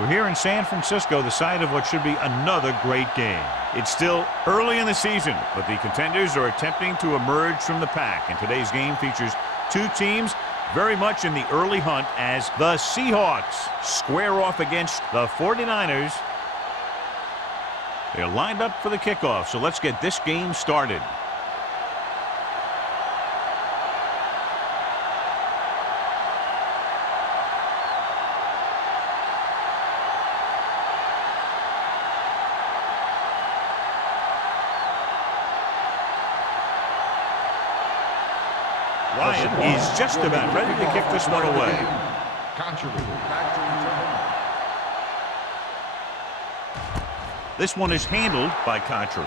We're here in San Francisco, the site of what should be another great game. It's still early in the season, but the contenders are attempting to emerge from the pack. And today's game features two teams very much in the early hunt as the Seahawks square off against the 49ers. They're lined up for the kickoff, so let's get this game started. Ryan is just about ready to kick this one away. This one is handled by Contra.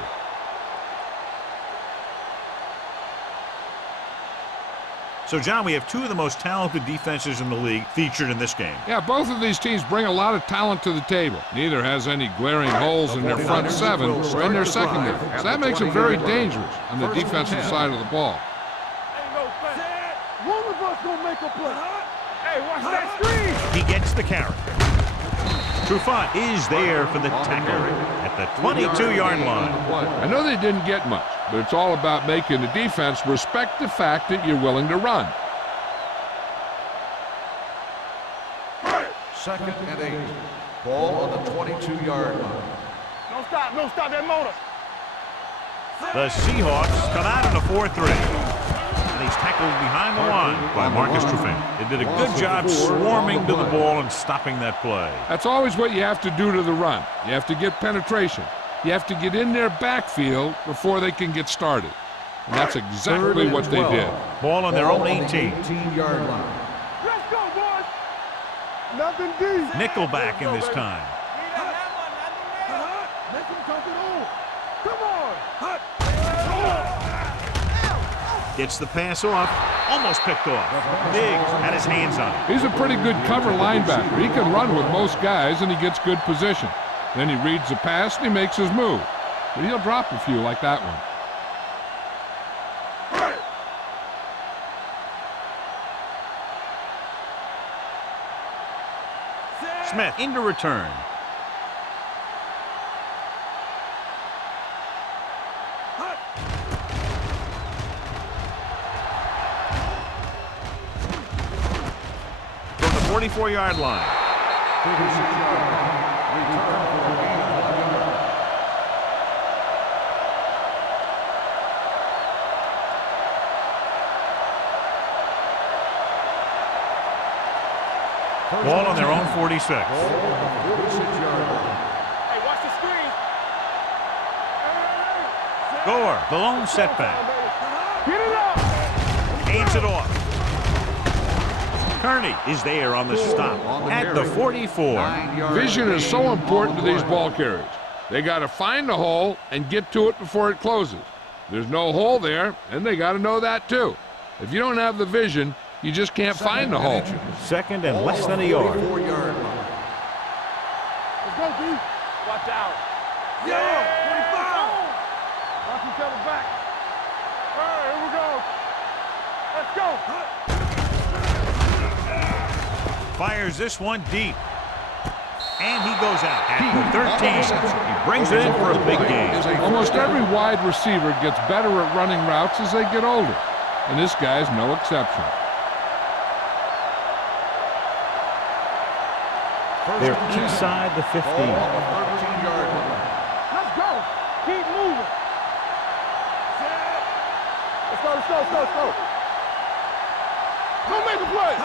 So, John, we have two of the most talented defenses in the league featured in this game. Yeah, both of these teams bring a lot of talent to the table. Neither has any glaring holes in their front seven or in their secondary. So that makes them very dangerous on the defensive side of the ball. One of us gonna make a play. Hey, watch that screen. He gets the carry. Trufant is there for the tackle at the 22-yard line. I know they didn't get much, but it's all about making the defense respect the fact that you're willing to run. 2nd and 8. Ball on the 22-yard line. No stop that motor. The Seahawks come out in a 4-3. And he's tackled behind the line by Marcus Trufant. They did a good job swarming to the ball and stopping that play. That's always what you have to do to the run. You have to get penetration. You have to get in their backfield before they can get started. And that's exactly what they did. Ball on their own 18. 18-yard line. Let's go, boys. Nothing deep. Nickelback in this time. Let them come it on. Come on. Gets the pass off. Almost picked off. Diggs had his hands on it. He's a pretty good cover linebacker. He can run with most guys, and he gets good position. Then he reads the pass, and he makes his move. But he'll drop a few like that one. Smith into return. From the 44-yard line. Ball on their own 46. Hey, watch the screen. Gore, the lone setback. Get it up. Hands it off. Kearney is there on the stop at the 44. Vision is so important to these ball carriers. They got to find the hole and get to it before it closes. There's no hole there, and they got to know that too. If you don't have the vision, you just can't find the hole. 2nd and less than a yard. 4-yard line. Let's go, D. Watch out. Yeah, 25. Watch each other back. All right, here we go. Let's go. Fires this one deep. And he goes out at the 13. He brings it in for a big game. Almost every wide receiver gets better at running routes as they get older, and this guy's no exception. They're inside the 15. 13-yard line. Let's go. Keep moving. Let's go. Don't make a play.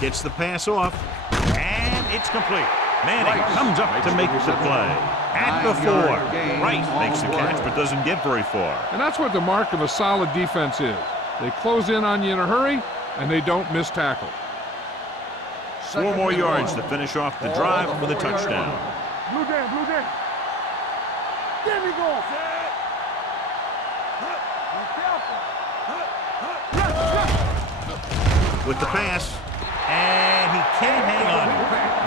Gets the pass off, and it's complete. Manning comes up to make the play. At the 4. Wright makes the catch but doesn't get very far. And that's what the mark of a solid defense is. They close in on you in a hurry, and they don't miss tackle. 4 more yards to finish off the drive with a touchdown. Blue down. There we go. With the pass, and he can't hang on.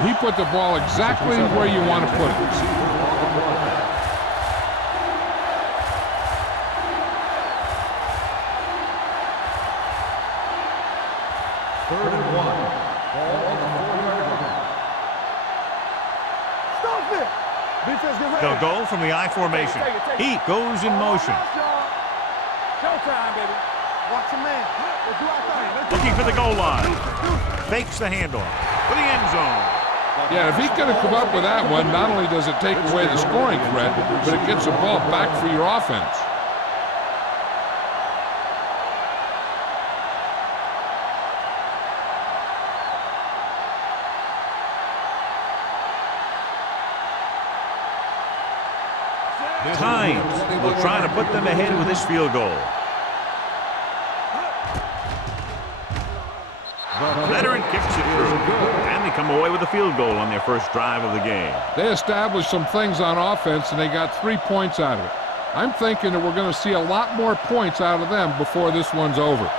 He put the ball exactly where you want to put it. Third and 1. Ball on the 4-yard Defense, get ready. They'll go from the I formation. Heat goes in motion. Showtime, baby. Watch your man. Let's do our thing. Looking for the goal line. Fakes the handoff for the end zone. Yeah, if he could have come up with that one, not only does it take away the scoring threat, but it gets the ball back for your offense. Times will try to put them ahead with this field goal. Veteran kicks it through, and they come away with a field goal on their first drive of the game. They established some things on offense, and they got 3 points out of it. I'm thinking that we're going to see a lot more points out of them before this one's over.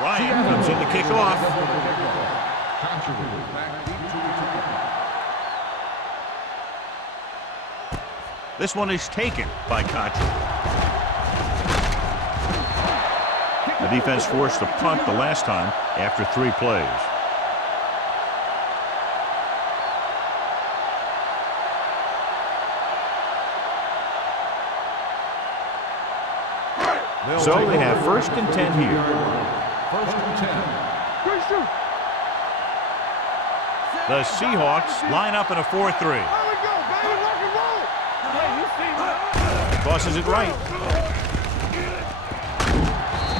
Ryan comes in to kick off. This one is taken by Contra. The defense forced a punt the last time after 3 plays. So they have 1st and 10 here. 1st and 10. The Seahawks line up in a 4-3. There we go, baby. Rock and roll. Hey, you see me? Tosses it right.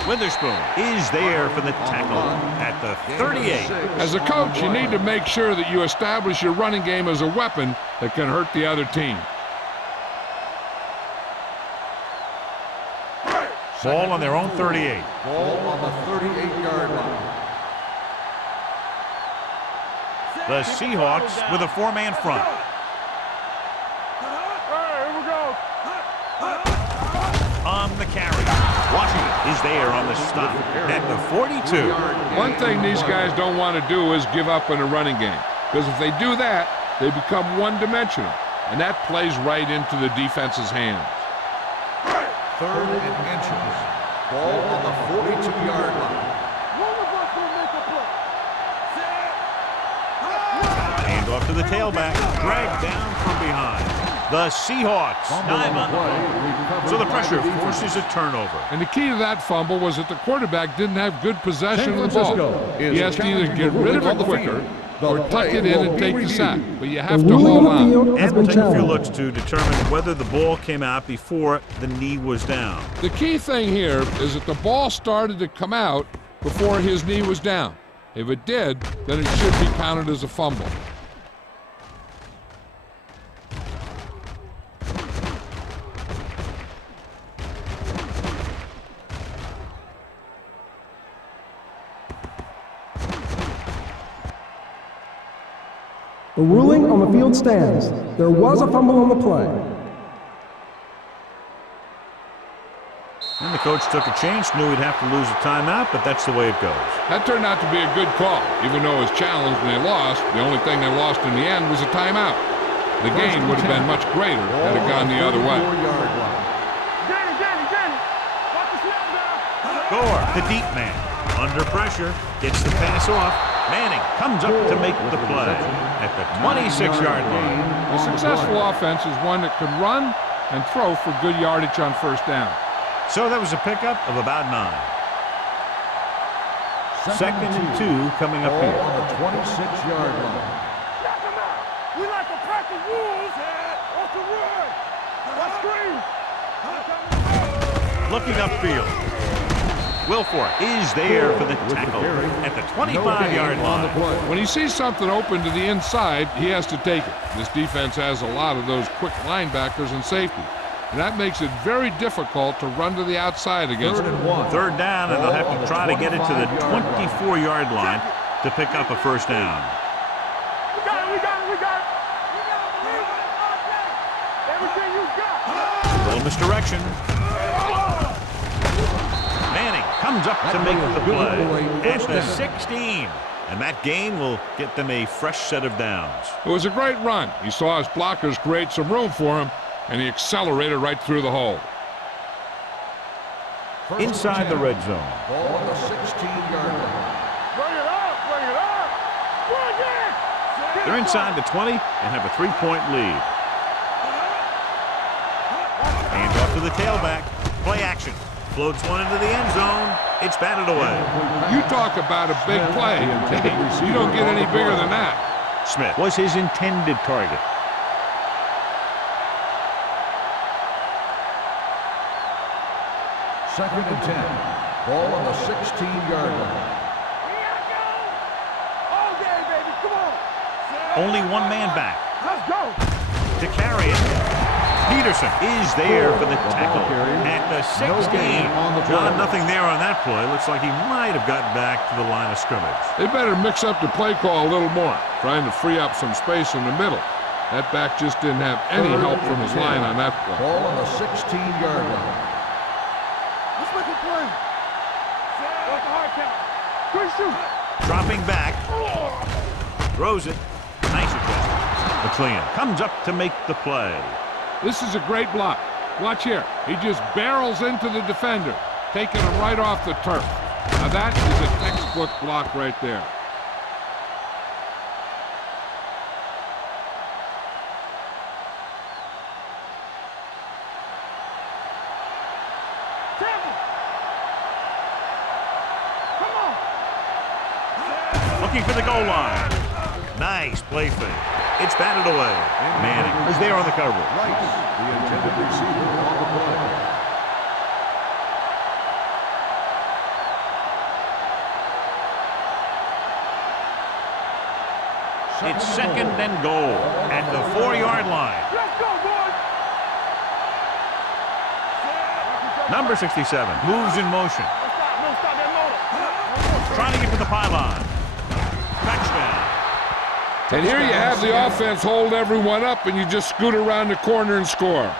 Witherspoon is there for the tackle at the 38. As a coach, you need to make sure that you establish your running game as a weapon that can hurt the other team. Ball on their own 38. Ball on the 38-yard line. The Seahawks with a 4-man front. Here we go. On the carry. Washington is there on the stop at the 42. One thing these guys don't want to do is give up in a running game, because if they do that, they become one-dimensional, and that plays right into the defense's hands. 3rd and inches. Ball on the 42-yard line. One of us will make a play. Hand off to the tailback. Dragged down from behind. The Seahawks dive on the ball. So the pressure forces a turnover. And the key to that fumble was that the quarterback didn't have good possession of the ball. He has to either get rid of it quicker or tuck it in and take the sack. But you have to hold on. And we'll take a few looks to determine whether the ball came out before the knee was down. The key thing here is that the ball started to come out before his knee was down. If it did, then it should be counted as a fumble. The ruling on the field stands. There was a fumble on the play. And the coach took a chance, knew he'd have to lose a timeout, but that's the way it goes. That turned out to be a good call. Even though it was challenged and they lost, the only thing they lost in the end was a timeout. The gain would have been much greater had it gone the other way. Danny. Watch the snap down. Gore, the deep man, under pressure, gets the pass off. Manning comes up to make the play at the 26-yard line. A successful offense is one that can run and throw for good yardage on 1st down. So that was a pickup of about 9. 2nd and 2 coming up Ball here. on the 26-yard line. Knock him out. We like to practice rules. Off the run. Let's screen. Looking upfield. Wilfork is there for the tackle at the 25-yard line. When he sees something open to the inside, he has to take it. This defense has a lot of those quick linebackers and safety. And that makes it very difficult to run to the outside against them. 3rd down, and they'll have to try to get it to the 24-yard line to pick up a 1st down. We got it. Everything you got. Little misdirection. Manning comes up to make the play at the 16. And that gain will get them a fresh set of downs. It was a great run. He saw his blockers create some room for him, and he accelerated right through the hole. Inside the red zone. Ball on the 16-yard line. Bring it up, bring it up. Bring it. They're inside the 20 and have a 3-point lead. Hands off to the tailback. Play action. Floats one into the end zone. It's batted away. You talk about a big play. You don't get any bigger than that. Smith was his intended target. Second and 10. Ball on the 16-yard line. Here I go. All day, baby. Come on. Only one man back. Let's go. To carry it. Peterson is there for the tackle at the 16. John, nothing there on that play. Looks like he might have gotten back to the line of scrimmage. They better mix up the play call a little more, trying to free up some space in the middle. That back just didn't have any help from his line on that play. Ball on the 16-yard line. Let's make a play. What's the hard count? Good shoot. Dropping back. Throws it. Nice adjustment. McLean comes up to make the play. This is a great block. Watch here. He just barrels into the defender, taking him right off the turf. Now that is a textbook block right there. Looking for the goal line. Nice play fake. It's batted away. Manning is there on the cover. Rice, the intended receiver on the play. It's second and goal at the 4-yard line. Let's go, boys. Number 67 moves in motion. No stop that motor. Trying to get to the pylon. Touchdown. And here you have the offense hold everyone up, and you just scoot around the corner and score.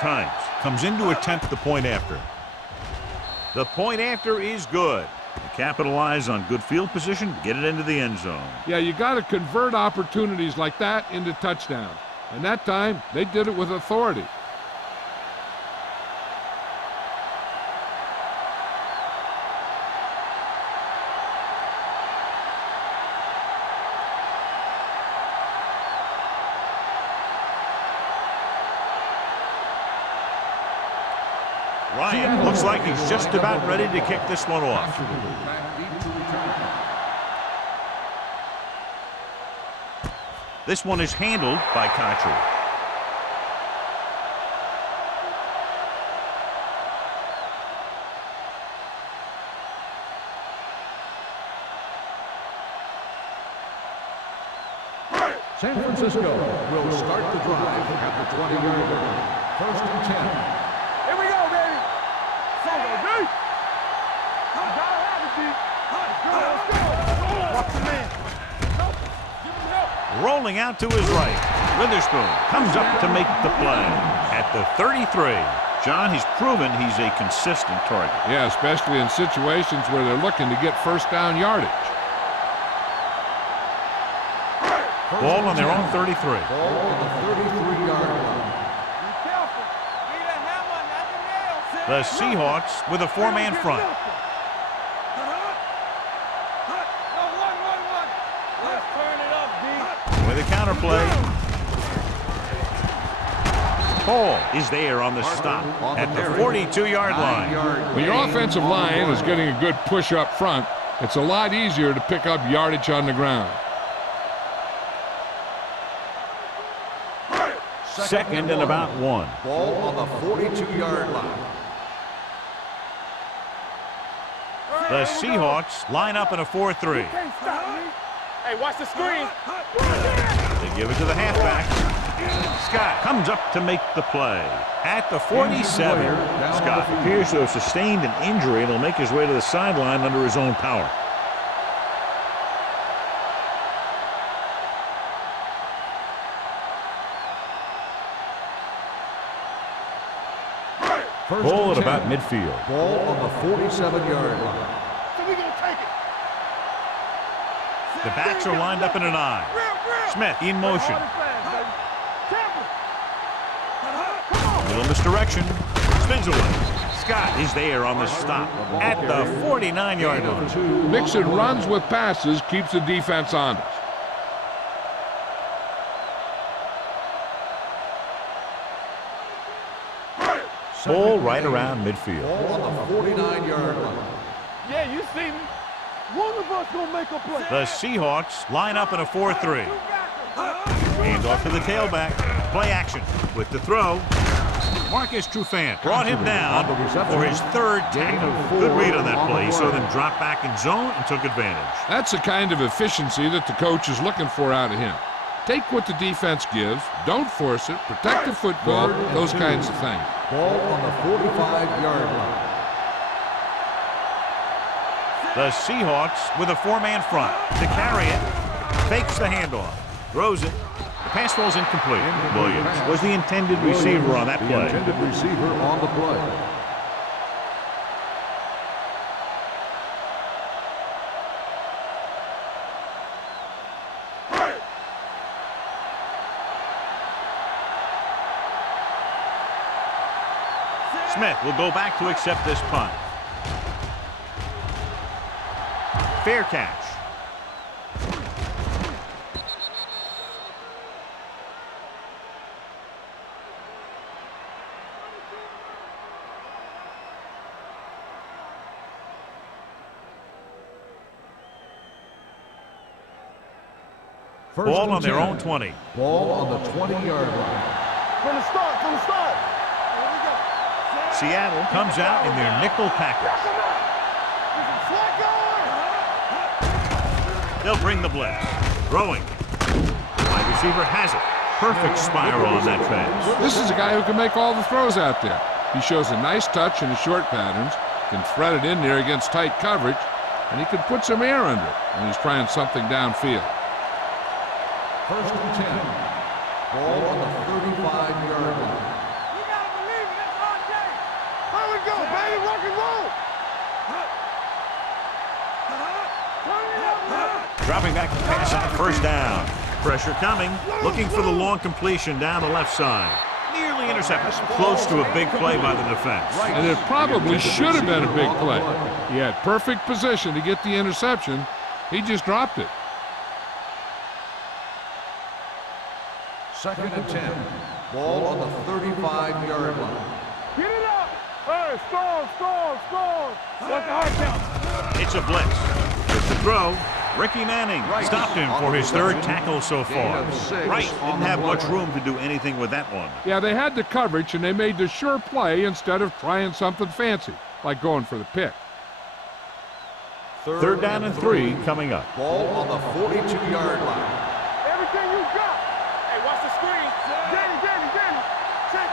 Times comes in to attempt the point after. The point after is good. They capitalize on good field position, get it into the end zone. Yeah, you got to convert opportunities like that into touchdowns. And that time, they did it with authority. Ryan looks like he's just about ready to kick this one off. This one is handled by Cottrell. San Francisco will start the drive at the 20-yard line. First and 10. Here we go, baby. So go, D. You gotta have it, D. Let's go. Watch the man. Help. Give him help. Rolling out to his right. Witherspoon comes up to make the play at the 33. John, he's proven he's a consistent target. Yeah, especially in situations where they're looking to get first down yardage. Ball on their own 33. Ball on the 33-yard line. Be careful. Need a hammer, not the nail. The Seahawks with a four-man front. Let's turn it up, D. With a counterplay. Ball is there on the stop at the 42-yard line. When your offensive line is getting a good push up front, it's a lot easier to pick up yardage on the ground. Second and about one. Ball on the 42-yard line. The Seahawks line up in a 4-3. Can't stop me. Hey, watch the screen. They give it to the halfback. Scott comes up to make the play. At the 47, Scott appears to have sustained an injury and will make his way to the sideline under his own power. Ball at about midfield. Ball on the 47-yard line. So we gonna take it. The backs are lined up in an I. Smith in motion. Little misdirection. Spins away. Scott is there on the stop at the 49-yard line. Mixing runs with passes keeps the defense honest. Ball right around midfield. Ball on the 49-yard line. Yeah, you see me. One of us gonna make a play. The Seahawks line up in a 4-3. Hand off to the tailback. Play action with the throw. Marcus Trufant brought him down for his third tackle. Good read on that play. He saw them drop back in zone and took advantage. That's the kind of efficiency that the coach is looking for out of him. Take what the defense gives, don't force it, protect the football, those kinds of things. Ball on the 45-yard line. The Seahawks with a four-man front. To carry it, fakes the handoff, throws it. The pass falls incomplete. Williams was the intended receiver on that play. The intended receiver on the play. Smith will go back to accept this punt. Fair catch. Ball on their own 20. Ball on the 20-yard line. From the start, from the start. Here we go. Seattle comes out in their nickel package. They'll bring the blitz. Throwing. Wide receiver has it. Perfect spiral on that pass. This is a guy who can make all the throws out there. He shows a nice touch in the short patterns, can thread it in there against tight coverage, and he can put some air under it when he's trying something downfield. First and 10. Ball on the 35-yard line. You gotta believe it. That's our day. Here we go, baby. Rock and roll. Dropping back to pass on first down. Pressure coming. Looking for the long completion down the left side. Nearly intercepted. Close to a big play by the defense. And it probably should have been a big play. He had perfect position to get the interception. He just dropped it. Second and 10. Ball on the 35-yard line. Get it up. Hey, storm. Let the heart count. It's a blitz. With the throw, Ricky Manning stopped him for his third tackle so far. Wright didn't have much room to do anything with that one. Yeah, they had the coverage, and they made the sure play instead of trying something fancy, like going for the pick. Third down and 3 coming up. Ball on the 42-yard line. Everything you got. Hey, watch the screen. Danny. Check.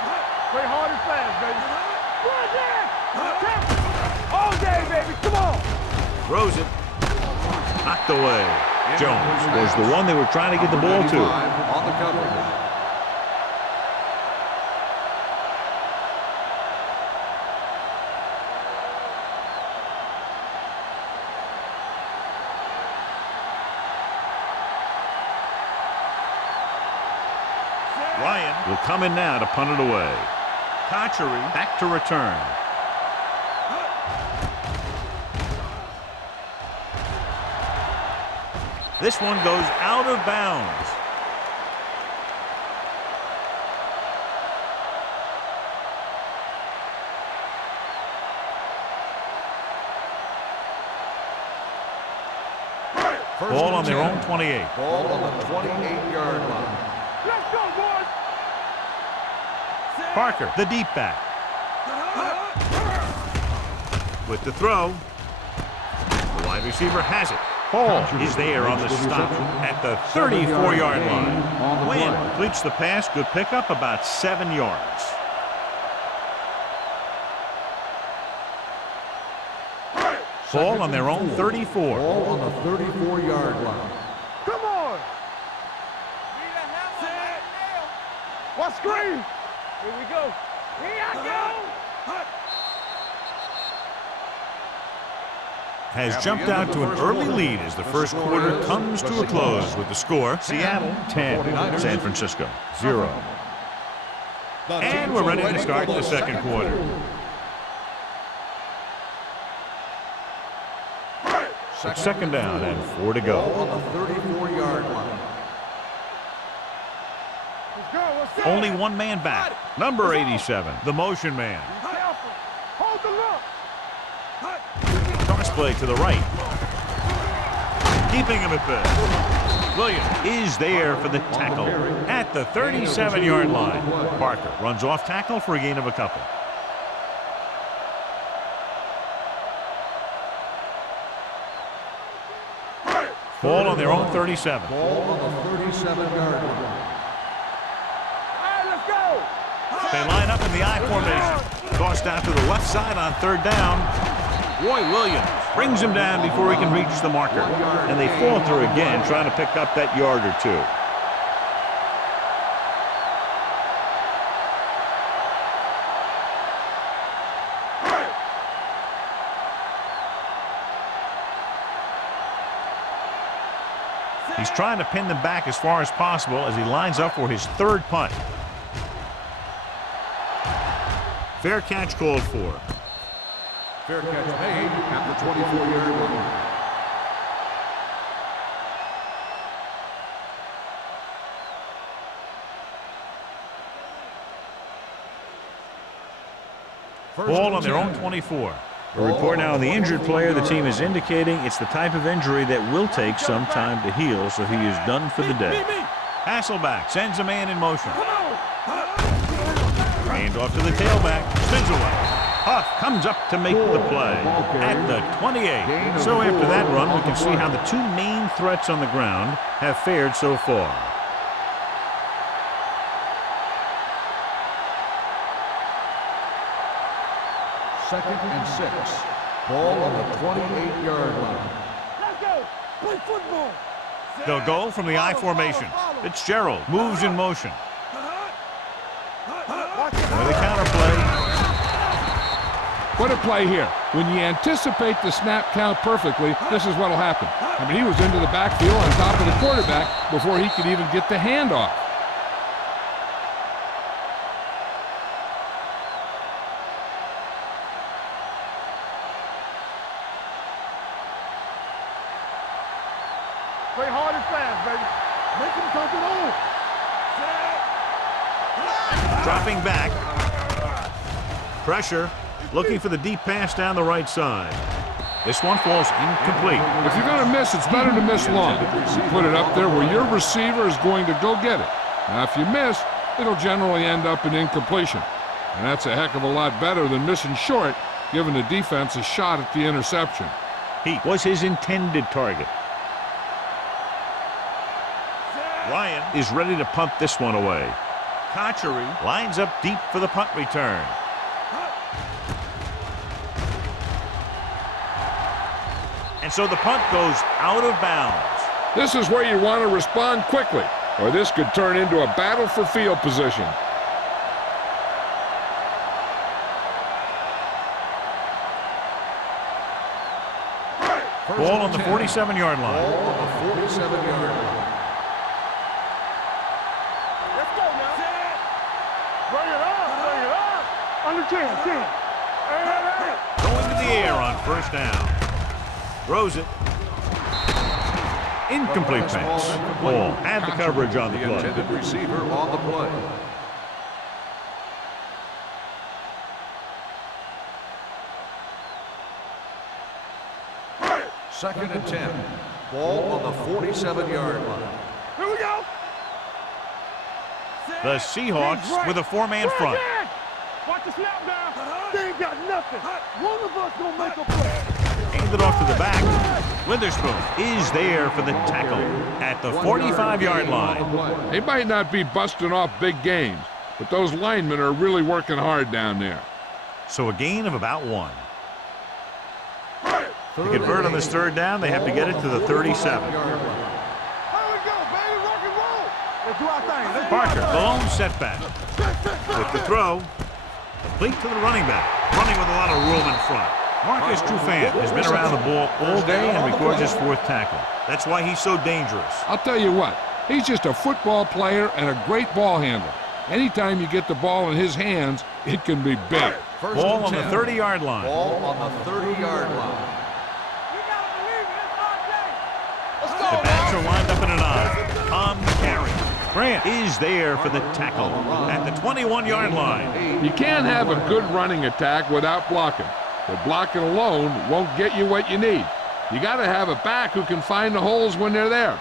Play hard and fast, baby. Run there. All day, baby. Come on. Throws it. Knocked away. Jones was the one they were trying to get the ball to. On the coverage. Ryan will come in now to punt it away. Kochery back to return. This one goes out of bounds. Ball on their own 28. Ball on the 28-yard line. Let's go, boys. Parker, the deep back. With the throw. The wide receiver has it. Hall is there on the stop at the 34-yard line. Wynn completes the pass. Good pickup, about 7 yards. Ball on their own 34. Ball on the 34-yard line. Come on. What screen? Here we go. Here I go. Has jumped out to an early lead as the first quarter comes to a close with the score Seattle 10, San Francisco 0. And we're ready to start the second quarter. It's second down and 4 to go. Ball on the 34-yard line. Let's go. Let's go. Only one man back. Number 87, the motion man. Be careful. Hold the look. Toss play to the right. Keeping him at bay. Williams is there for the tackle at the 37-yard line. Parker runs off tackle for a gain of a couple. Ball on their own 37. Ball on the 37-yard line. Hey, let's go. They line up in the I formation. Tossed out to the left side on third down. Roy Williams brings him down before he can reach the marker. And they falter again, trying to pick up that yard or two. He's trying to pin them back as far as possible as he lines up for his third punt. Fair catch called for. Fair catch made at the 24-yard line. Ball on their own 24. A report now on the injured player. The team is indicating it's the type of injury that will take some time to heal, so he is done for the day. Hasselback sends a man in motion. Hand off to the tailback. Spins away. Huff comes up to make the play at the 28. So after that run, we can see how the two main threats on the ground have fared so far. Second and 6. Ball on the 28-yard line. Let's go. Play football. They'll go from the I formation. Fitzgerald moves in motion. With a counterplay. What a play here. When you anticipate the snap count perfectly, this is what will happen. I mean, he was into the backfield on top of the quarterback before he could even get the handoff. Play hard and fast, baby. Make him come to home. Dropping back. Pressure. Looking for the deep pass down the right side. This one falls incomplete. If you're going to miss, it's better to miss long. You put it up there where your receiver is going to go get it. Now, if you miss, it'll generally end up in incompletion. And that's a heck of a lot better than missing short, giving the defense a shot at the interception. He was his intended target. Ryan is ready to punt this one away. Kochery lines up deep for the punt return. And so the punt goes out of bounds. This is where you want to respond quickly, or this could turn into a battle for field position. Ball on the 47-yard line. Ball on the 47-yard line. Let's go now. Bring it up. Bring it up. Under 10. Going to the air on first down. Throws it. Incomplete pass. Ball had the coverage on the The play. intended receiver on the play. Second and 10. Ball on the 47-yard line. Here we go. The Seahawks with a four-man front. Watch the snap down. They ain't got nothing. One of us gonna make a play. Handed off to the back. Witherspoon is there for the tackle at the 45-yard line. They might not be busting off big games, but those linemen are really working hard down there. So a gain of about 1. To convert on this third down, they have to get it to the 37. Parker, the lone setback. With the throw, complete to the running back. Running with a lot of room in front. Marcus Trufant has been around the ball all day and records his 4th tackle. That's why he's so dangerous. I'll tell you what, he's just a football player and a great ball handler. Anytime you get the ball in his hands, it can be big. Ball on the 30-yard line. Ball on the 30-yard line. The backs are lined up in an I. On the carry. Grant is there for the tackle at the 21-yard line. You can't have a good running attack without blocking. But blocking alone won't get you what you need. You got to have a back who can find the holes when they're there.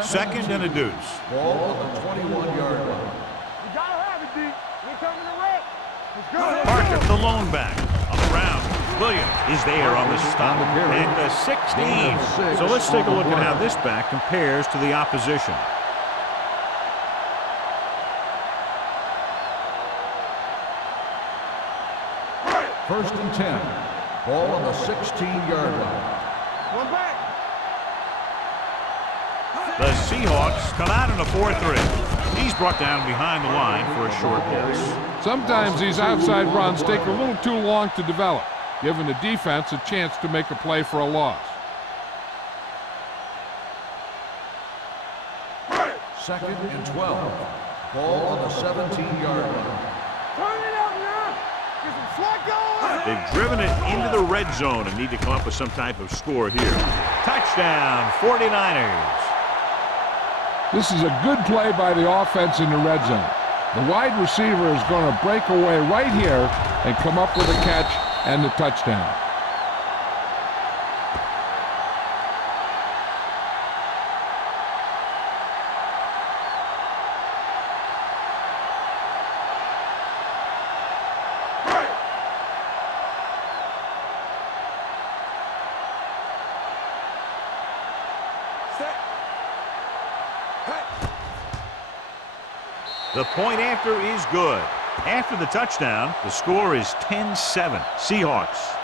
Second and a deuce. Ball on the 21-yard line. You gotta have it, D. We're coming to wreck. Let's go. Parker, the lone back. On the round. Williams is there on the stop at the 16. So let's take a look at how this back compares to the opposition. First and 10. Ball on the 16-yard line. One back. The Seahawks come out in a 4-3. He's brought down behind the line for a short loss. Sometimes these outside runs take a little too long to develop, giving the defense a chance to make a play for a loss. Second and 12. Ball on the 17-yard line. Turn it up now. Get some slack going. They've driven it into the red zone and need to come up with some type of score here. Touchdown, 49ers. This is a good play by the offense in the red zone. The wide receiver is going to break away right here and come up with a catch and the touchdown. The point after is good. After the touchdown, the score is 10-7. Seahawks.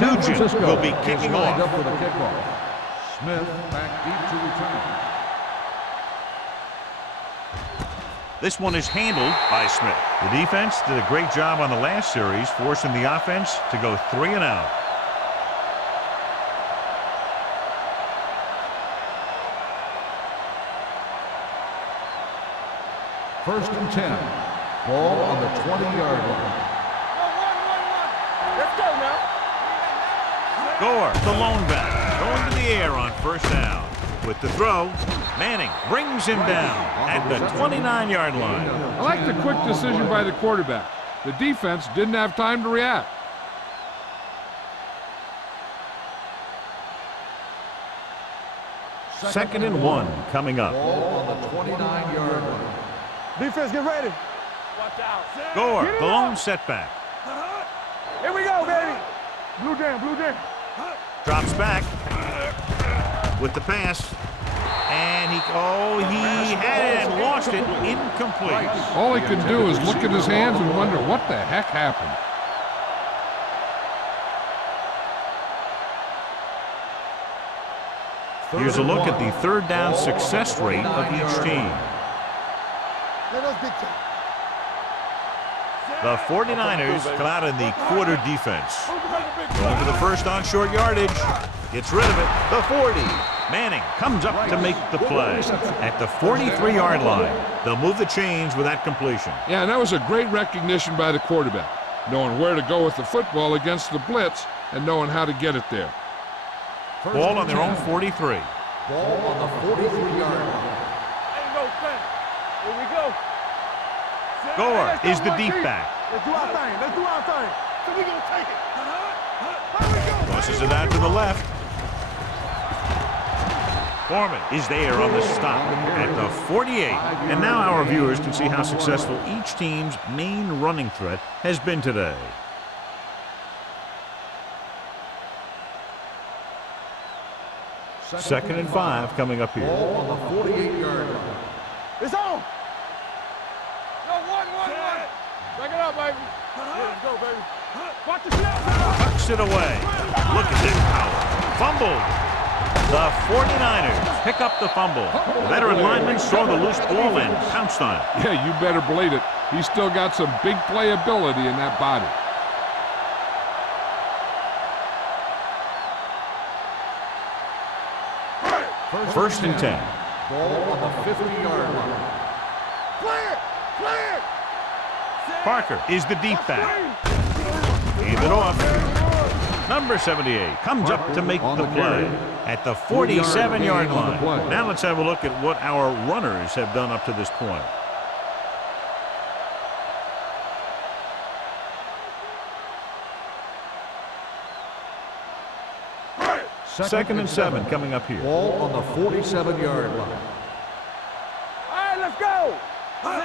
Nugent will be kicking off. Up for the kickoff. Smith back deep to return. This one is handled by Smith. The defense did a great job on the last series, forcing the offense to go 3 and out. First and 10. Ball on the 20-yard line. Let's go now. Gore, the lone back, going to the air on first down. With the throw, Manning brings him down at the 29-yard line. I like the quick decision by the quarterback. The defense didn't have time to react. Second and 1 coming up. Ball on the 29-yard line. Defense, get ready. Watch out. Gore, the lone setback. Here we go, baby. Blue jam, blue jam. Drops back with the pass. And he had it and lost it. Incomplete. All he can do is look at his hands and wonder what the heck happened. Here's a look at the third down success rate of each team. The 49ers come out in the quarter defense. Going to the first on short yardage. Gets rid of it. The 40. Manning comes up to make the play at the 43-yard line. They'll move the chains with that completion. Yeah, and that was a great recognition by the quarterback, knowing where to go with the football against the blitz and knowing how to get it there. Ball on their own 43. Ball on the 43-yard line. Ain't no thing. Here we go. Gore is the deep back. Let's do our thing. Let's do our thing. So we gonna take it. Here we go. Crosses it out to the left. Foreman is there on the stop at the 48. And now our viewers can see how successful each team's main running threat has been today. Second and 5 coming up here. Ball on the 48-yard line. It's on. No, one. Back it up, baby. Let's go, baby. Watch the shot. Tucks it away. Look at that power. Fumbled. The 49ers pick up the fumble. The veteran lineman saw the loose ball and pounced on it. Yeah, you better believe it. He's still got some big playability in that body. First and 10. Ball on the 50-yard line. Clear. Parker is the deep back. Hand it off. Number 78 comes up to make the play at the 47-yard line. Now let's have a look at what our runners have done up to this point. Second and 7 coming up here. Ball on the 47-yard line. All right, let's go.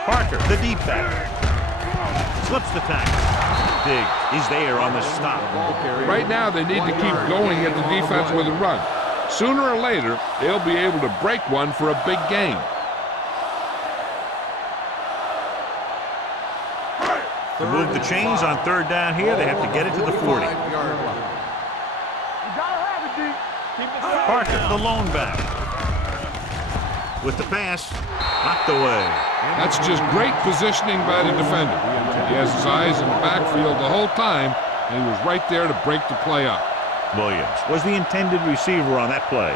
Parker, the deep back. Slips the tackle. Diggs is there on the stop. Right now, they need to keep going at the defense with a run. Sooner or later, they'll be able to break one for a big gain. To move the chains on third down here, they have to get it to the 40. Parker, the lone back. With the pass, knocked away. That's just great positioning by the defender. He has his eyes in the backfield the whole time, and he was right there to break the play up. Williams was the intended receiver on that play.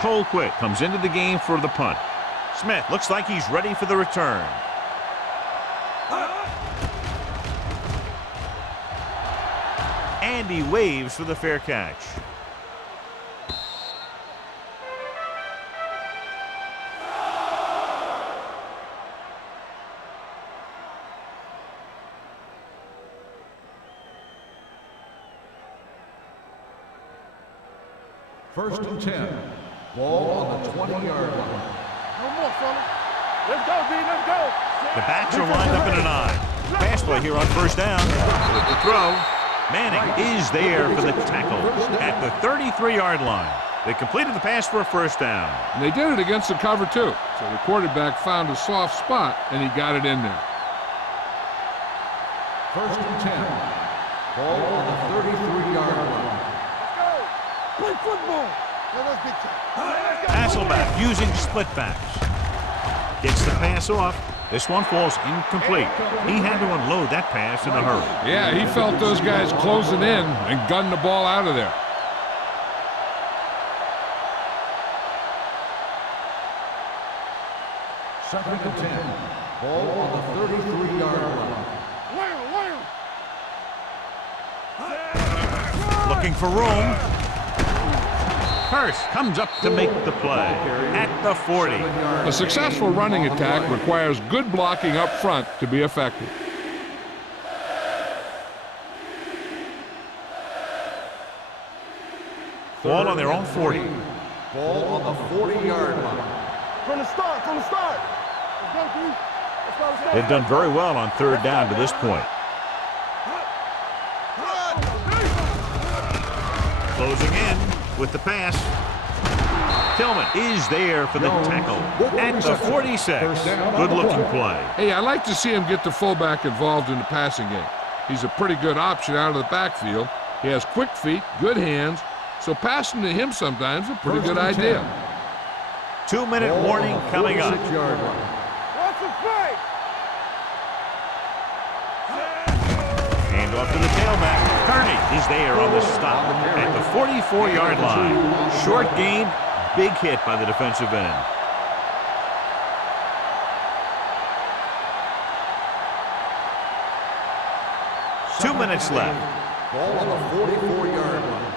Colquitt comes into the game for the punt. Smith looks like he's ready for the return. And he waves for the fair catch. First and 10. Ball on the 20-yard line. No more, fella. Let's go, D. Let's go. The backs are lined up in a 9. Pass play here on first down. With the throw. Manning is there for the tackle at the 33-yard line. They completed the pass for a first down. And they did it against the cover, too. So the quarterback found a soft spot, and he got it in there. First and 10. Ball on the 33-yard line. Play football. Let's get Hasselback using split backs. Gets the pass off. This one falls incomplete. He had to unload that pass in a hurry. Yeah, he felt those guys closing in and gunned the ball out of there. Second and 10. Ball on the 33-yard line. Looking for room. Hurst comes up to make the play at the 40. A successful running attack requires good blocking up front to be effective. Ball on their own 40. Ball on the 40-yard line. From the start. Let's go, D. Let's go. They've done very well on third down to this point. Closing in with the pass. Tillman is there for the tackle at the 46. Good-looking play. Hey, I like to see him get the fullback involved in the passing game. He's a pretty good option out of the backfield. He has quick feet, good hands, so passing to him sometimes is a pretty good idea. 2-minute warning coming up. 6-yard line. What's the play? Hand off to the tailback. Kearney is there on the stop at the 44-yard line. Short gain, big hit by the defensive end. 2 minutes left. Ball on the 44-yard line.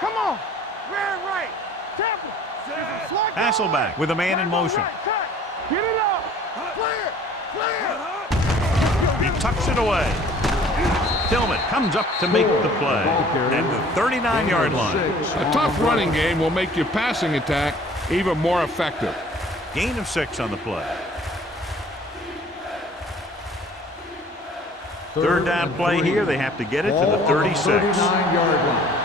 Come on. Man right. Temple. Hasselback with a man in motion. Get it up. Clear. He tucks it away. Tillman comes up to make the play at the 39-yard line. A tough running game will make your passing attack even more effective. Gain of 6 on the play. Third down play here. They have to get it to the 36. 39-yard line.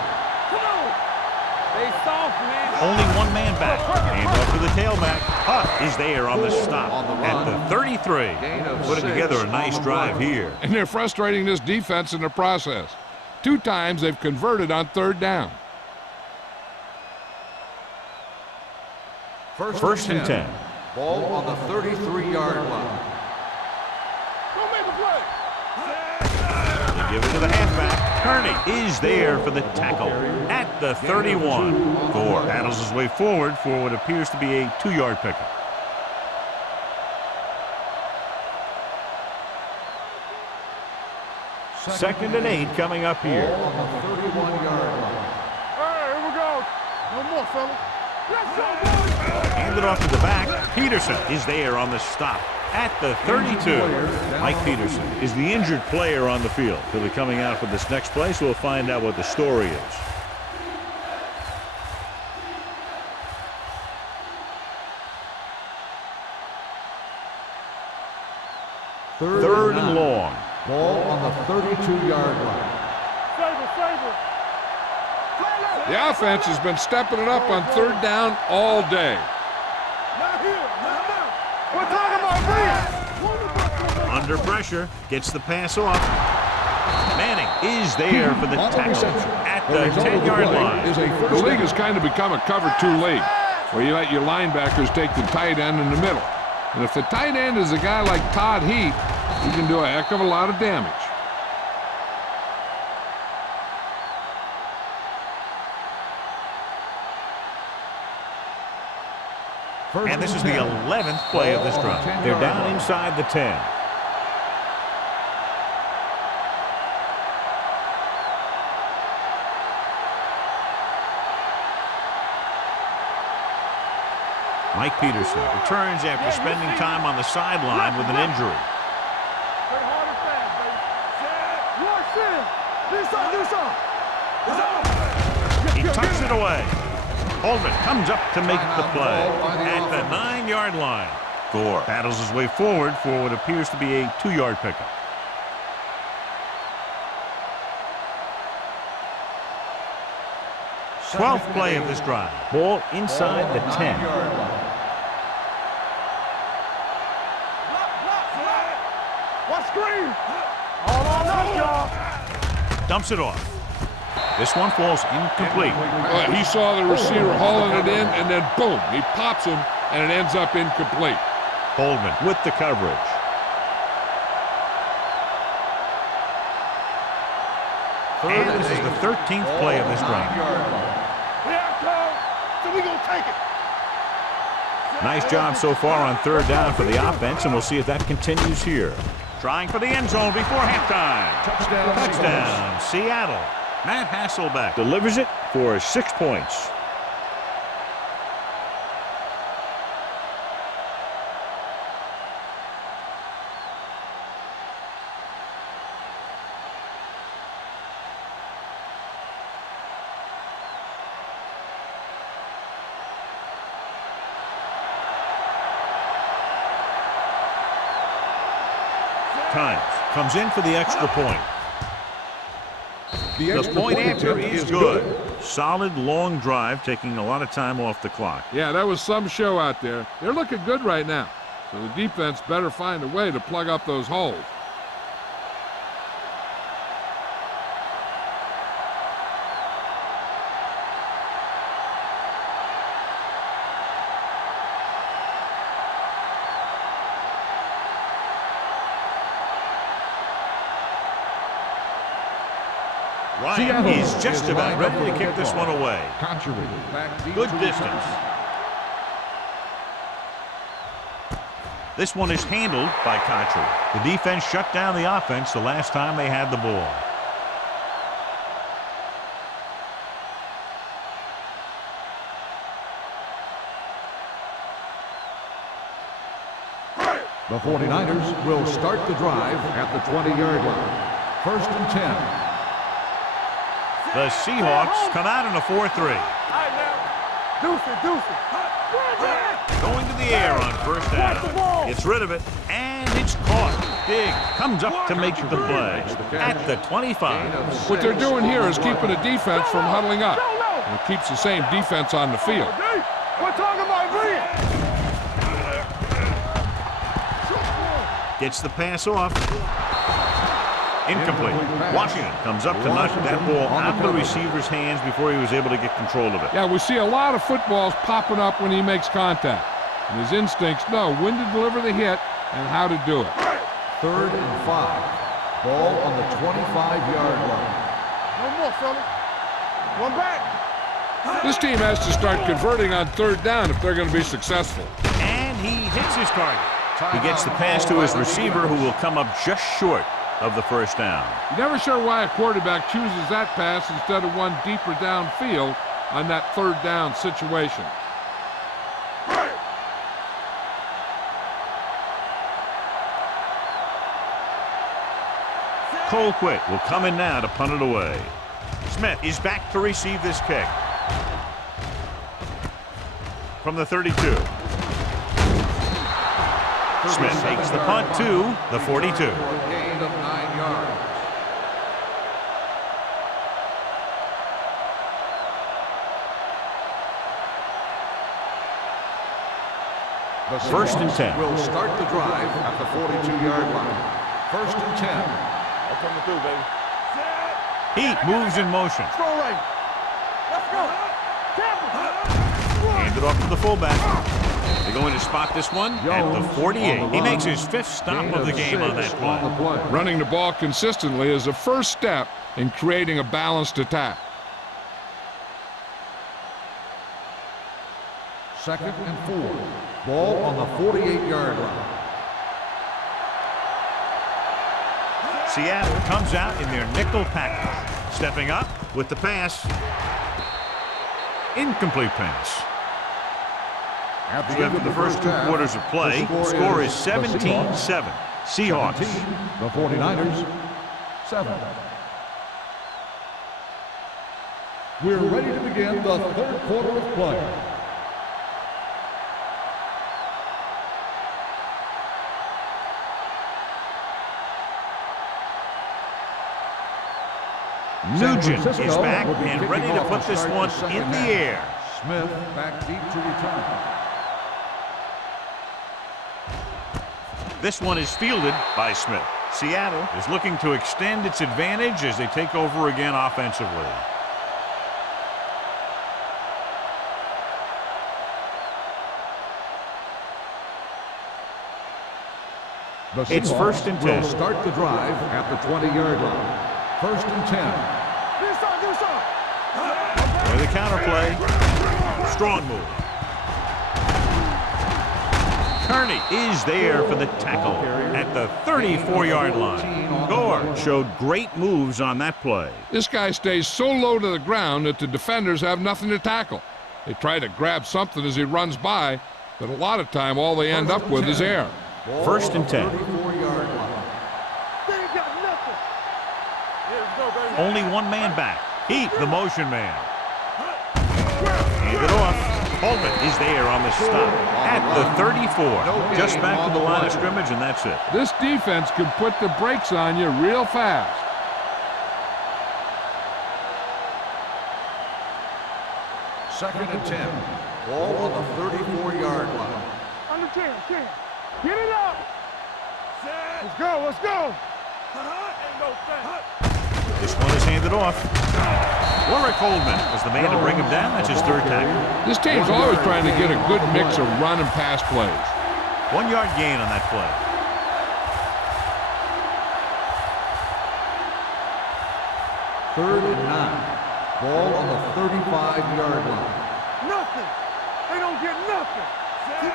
They soft, man. Only one man back. Hand off to the tailback. Huff is there on the stop at the 33. Putting together a nice drive here. And they're frustrating this defense in the process. 2 times they've converted on third down. First and 10. Ball on the 33-yard line. Don't make a play. They give it to the halfback. Kearney is there for the tackle at the 31. Gore paddles his way forward for what appears to be a 2-yard pickup. Second and 8 coming up here. Ball on the 31-yard line. All right, here we go. No more, fella. Let's go, boys. Handed off to the back. Peterson is there on the stop at the 32. Mike Peterson is the injured player on the field. He'll be coming out for this next play, so we'll find out what the story is. Third and long. Ball on the 32-yard line. Save The offense has been stepping it up on third down all day. Not here. Not now. We're talking about me. Under pressure, gets the pass off. Manning is there for the tackle at the 10-yard line. The league has kind of become a cover 2 league, where you let your linebackers take the tight end in the middle. And if the tight end is a guy like Todd Heath, he can do a heck of a lot of damage. And this is the 11th play of this drive. They're down inside the 10. Mike Peterson returns after spending time on the sideline with an injury. Play hard and fast, baby. Rush in. This side. He tucks it away. Holman comes up to make the play at the 9-yard line. Gore battles his way forward for what appears to be a 2-yard pickup. Twelfth play of this drive. Ball inside the 10. What screen? All on us, y'all. Dumps it off. This one falls incomplete. He saw the receiver hauling it in, and then boom, he pops him, and it ends up incomplete. Holdman with the coverage. And this is the 13th play of this drive. So we gonna take it. Nice job so far on third down for the offense, and we'll see if that continues here. Trying for the end zone before halftime. Touchdown, Seattle. Matt Hasselback delivers it for 6 points. Times comes in for the extra point. The point after is good. Solid, long drive, taking a lot of time off the clock. Yeah, that was some show out there. They're looking good right now, so the defense better find a way to plug up those holes. Ryan is just about ready to kick this one away. Good distance. This one is handled by Cotchery. The defense shut down the offense the last time they had the ball. The 49ers will start the drive at the 20-yard line. 1st and 10. The Seahawks come out in a 4-3. All right, now. Deuce it, deuce it. Going to the air on 1st down. Gets rid of it, and it's caught. Diggs comes up to make the play at the 25. What they're doing here is keeping the defense from huddling up. And it keeps the same defense on the field. We're talking about green. Gets the pass off. Incomplete. Washington comes up to knock that ball out of the receiver's hands before he was able to get control of it. Yeah, we see a lot of footballs popping up when he makes contact. And his instincts know when to deliver the hit and how to do it. 3rd and 5. Ball on the 25-yard line. No more, fellas. One back. This team has to start converting on 3rd down if they're going to be successful. And he hits his target. He gets the pass to his receiver, who will come up just short of the 1st down. You're never sure why a quarterback chooses that pass instead of one deeper downfield on that 3rd down situation. Colquitt will come in now to punt it away. Smith is back to receive this kick. From the 32. Smith takes the punt to the 42. Gain of 9 yards. The 1st and 10. Will start the drive at the 42-yard line. 1st and 10. I'm coming through, baby. Heat moves in motion. Let's go, Ray. Let's go. Hand it off to the fullback. They're going to spot this one at the 48. He makes his 5th stop of the game on that play. Running the ball consistently is the first step in creating a balanced attack. 2nd and 4. Ball on the 48-yard line. Seattle comes out in their nickel package. Stepping up with the pass. Incomplete pass. After the first 2 quarters of play, the score is 17-7. Seahawks. The 49ers, 7. We're ready to begin the 3rd quarter of play. Nugent is back and ready to put this one in the air. Smith back deep to return. This one is fielded by Smith. Seattle is looking to extend its advantage as they take over again offensively. It's 1st and 10. Will start the drive at the 20-yard line. 1st and 10. With the counterplay. Strong move. Kearney is there for the tackle at the 34-yard line. Gore showed great moves on that play. This guy stays so low to the ground that the defenders have nothing to tackle. They try to grab something as he runs by, but a lot of time all they end up with is air. 1st and 10. Only one man back. Heat, the motion man. Hand it off. Holman is there on the stop at the 34. Just back to the line of scrimmage, and that's it. This defense can put the brakes on you real fast. 2nd and 10. Ball on the 34-yard line. Under 10. Get it up. Let's go, let's go. This one is handed off. Warwick Coleman was the man to bring him down. That's his 3rd tackle. This team's always trying to get a good mix of run and pass plays. 1 yard gain on that play. Third and 9. Ball on the 35-yard line. Nothing. They don't get nothing.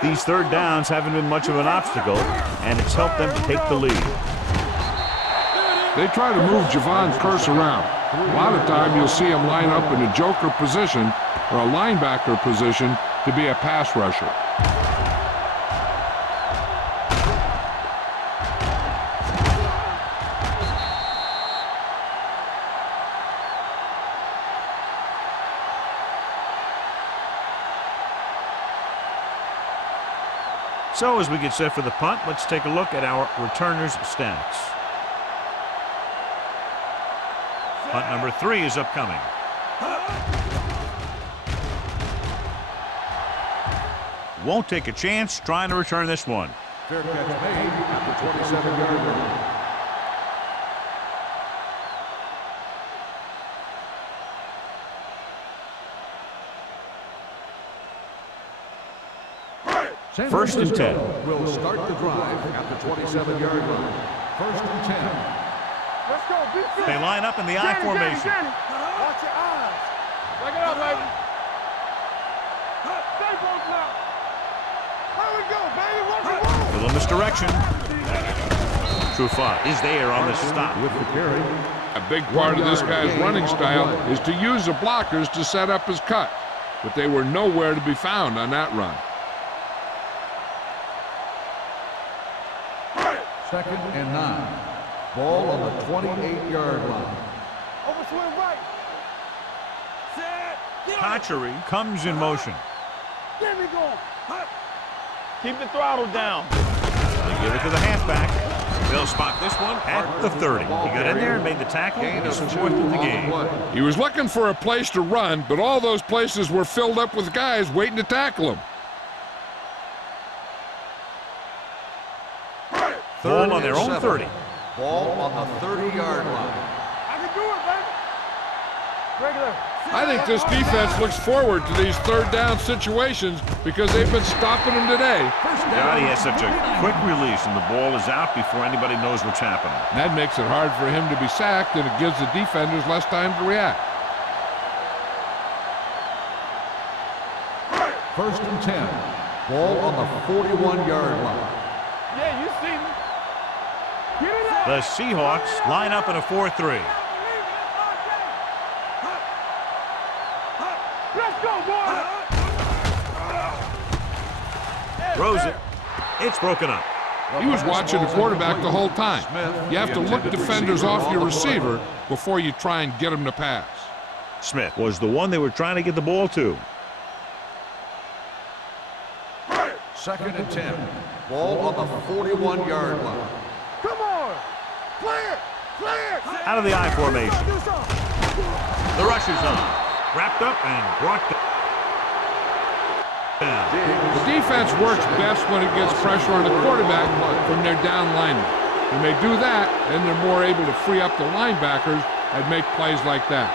These 3rd downs haven't been much of an obstacle, and it's helped them to take the lead. They try to move Javon Curse around. A lot of time you'll see him line up in a joker position or a linebacker position to be a pass rusher. So as we get set for the punt, let's take a look at our returners' stats. Punt number 3 is upcoming. Won't take a chance trying to return this one. Fair catch made at the 27-yard line. First and 10. Will start the drive at the 27-yard line. First and 10. Let's go, defense. They line up in the I formation. Watch your eyes. Back it up, baby. Stay both now. There we go, baby. Watch it roll. Little misdirection. Trufant is there on the stop. With the carry. A big part of this guy's running style is to use the blockers to set up his cut, but they were nowhere to be found on that run. Second and 9. Ball on the 28-yard line. Overswing right. Set. Kochery comes in motion. Get me going. Keep the throttle down. They give it to the halfback. They'll spot this one at the 30. He got in there and made the tackle. He's fourth in the game. He was looking for a place to run, but all those places were filled up with guys waiting to tackle him. Ball on their own 30. Ball on the 30-yard line. I can do it, baby. Regular. I think this defense looks forward to these third down situations because they've been stopping them today. God, he has such a quick release, and the ball is out before anybody knows what's happening. And that makes it hard for him to be sacked, and it gives the defenders less time to react. First and 10. Ball on the 41-yard line. Yeah, you see me. Get it out. The Seahawks line up in a 4-3. Let's go, boy. Throws it. It's broken up. He was watching the quarterback the whole time. You have to look defenders off your receiver before you try and get them to pass. Smith was the one they were trying to get the ball to. Second and 10. Ball on the 41-yard line. Come on. Clear. Clear. Out of the I formation. The rush is on. Wrapped up and brought down. The defense works best when it gets pressure on the quarterback from their down linemen. When they do that, then they're more able to free up the linebackers and make plays like that.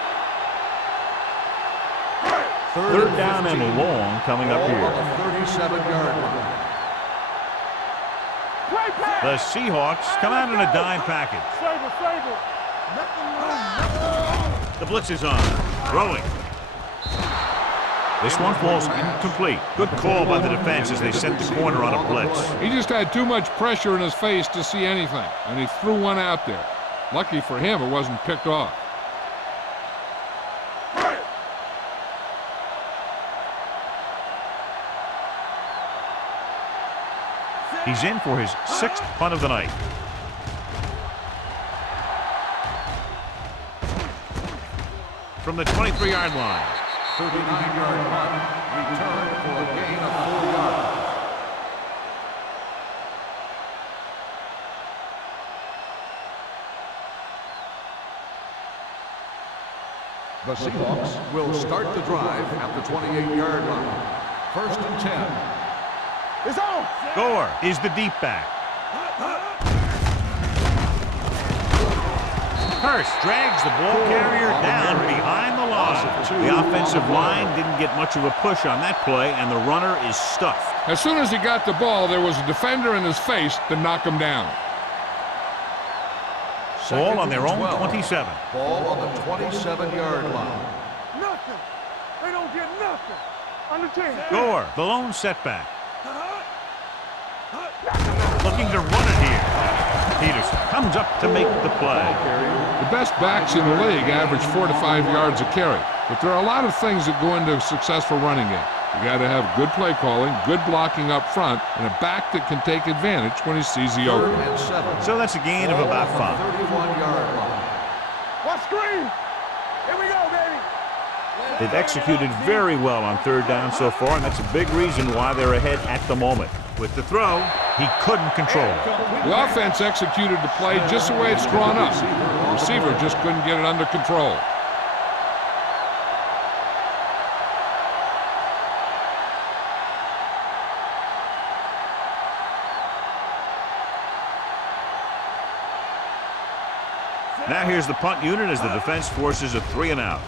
Third down and long coming up here. On the 37-yard line. The Seahawks come out in a dime package. The blitz is on. Throwing. This one falls incomplete. Good call by the defense as they sent the corner on a blitz. He just had too much pressure in his face to see anything, and he threw one out there. Lucky for him, it wasn't picked off. He's in for his 6th punt of the night. From the 23-yard line. 39-yard punt. Return for a gain of 4 yards. The Seahawks will start the drive at the 28-yard line. First and 10. It's on. Gore is the deep back. Hurst drags the ball carrier down behind the line. The offensive line didn't get much of a push on that play, and the runner is stuffed. As soon as he got the ball, there was a defender in his face to knock him down. Ball on their own 27. Ball on the 27-yard line. Nothing. They don't get nothing. Under 10. Gore, the lone setback. Looking to run it here. Peterson comes up to make the play. The best backs in the league average 4 to 5 yards a carry, but there are a lot of things that go into a successful running game. You got to have good play calling, good blocking up front, and a back that can take advantage when he sees the Third opening. and 7. So that's a gain of about 5. 31-yard line. What screen? Here we go, baby. They've executed very well on third down so far, and that's a big reason why they're ahead at the moment. With the throw, he couldn't control it. The offense executed the play just the way it's drawn up. The receiver just couldn't get it under control. Now here's the punt unit as the defense forces a 3-and-out.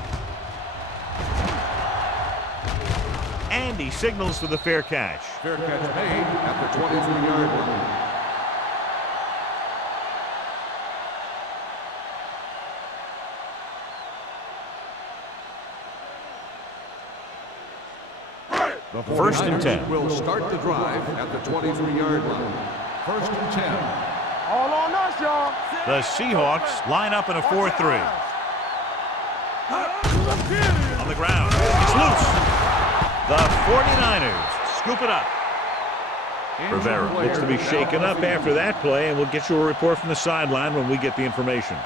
And he signals for the fair catch. Fair catch made at the 23-yard line. The 1st and 10. Will start the drive at the 23-yard line. 1st and 10. All on us, y'all. The Seahawks line up in a 4-3. On the ground. It's loose. The 49ers scoop it up. Rivera looks to be shaken up after that play, and we'll get you a report from the sideline when we get the information.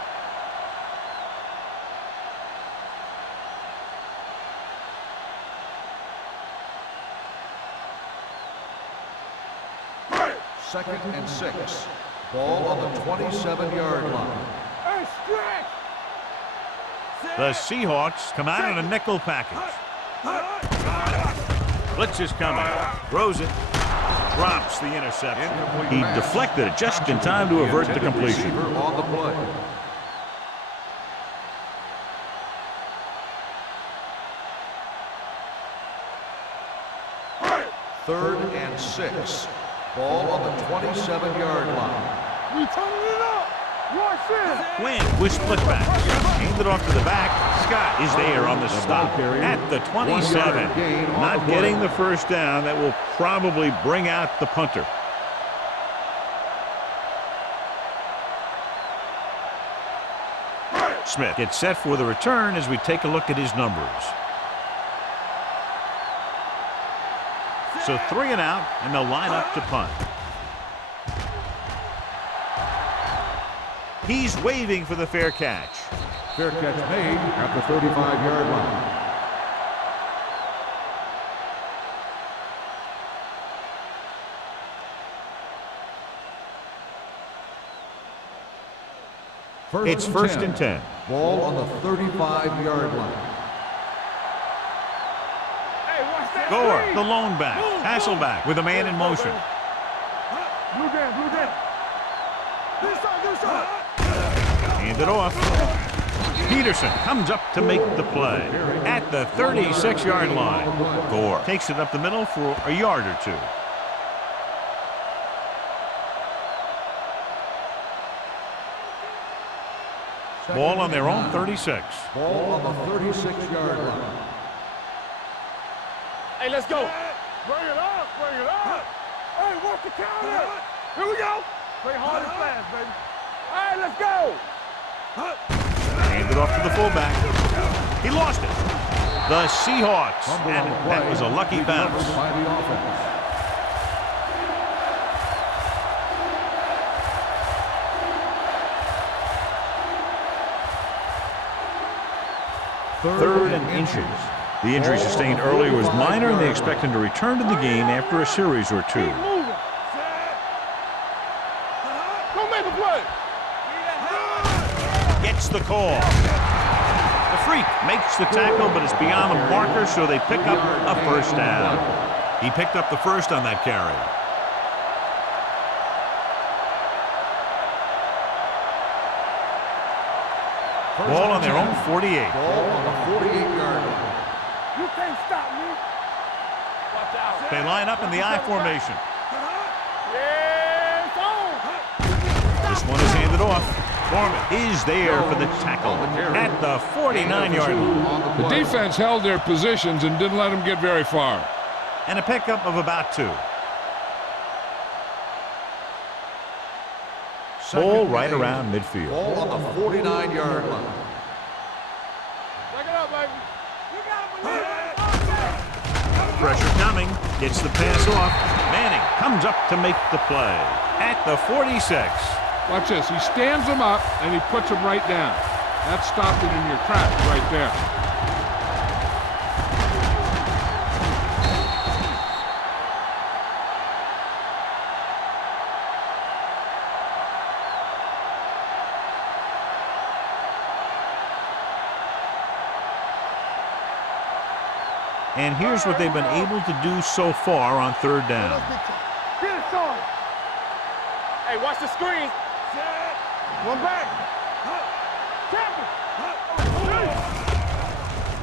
Second and 6. Ball on the 27-yard line. Hey, stretch. The Seahawks come out in a nickel package. Blitz is coming. Throws it. Drops the interception. He deflected it just in time to avert the completion. On the play. Third and 6. Ball on the 27-yard line. We turning it up. Watch this. Quinn with split back. Handed off to the back. Scott is there on the stop at the 27. Not getting the first down. That will probably bring out the punter. Smith gets set for the return as we take a look at his numbers. So 3-and-out, and they'll line up to punt. He's waving for the fair catch. Fair catch made at the 35-yard line. It's 1st and 10. Ball on the 35-yard line. Hey, watch that. Gore, the lone back. Hasselback with a man in motion. Blue down, blue down. This side. Handed off. Peterson comes up to make the play at the 36-yard line. Gore takes it up the middle for a yard or two. Ball on their own 36. Ball on the 36-yard line. Hey, let's go. Bring it up, bring it up. Hey, watch the counter. Here we go. Play hard and fast, baby. All right, let's go. Handed off to the fullback. He lost it. The Seahawks. And that was a lucky bounce. By the offense. Third and inches. The injury sustained earlier was minor, and they expect him to return to the game after a series or two. Keep moving. Go make a play. Gets the call. The freak makes the tackle, but it's beyond the marker, so they pick up a first down. He picked up the first on that carry. Ball on their own 48. Ball on the 48-yard line. You can't stop me. Watch out. They line up in the I formation. Yeah, it's on. This one is handed off. Foreman is there for the tackle at the 49-yard line. The defense held their positions and didn't let them get very far. And a pickup of about 2. Ball right around midfield. Ball on the 49-yard line. Take it up, baby. You gotta believe it. Pressure coming. Gets the pass off. Manning comes up to make the play at the 46. Watch this. He stands them up and he puts them right down. That stopped it in your tracks right there. And here's what they've been able to do so far on third down. Get it, son. Hey, watch the screen. One back.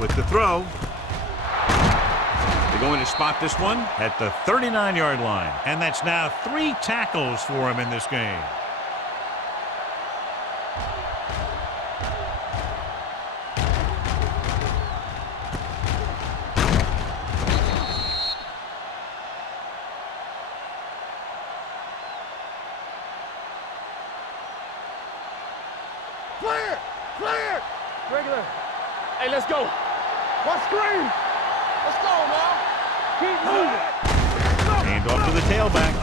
With the throw. They're going to spot this one at the 39-yard line. And that's now 3 tackles for him in this game. Clear! Clear! Regular. Hey, let's go. One screen. Let's go, man. Keep moving. Hand off to the tailback.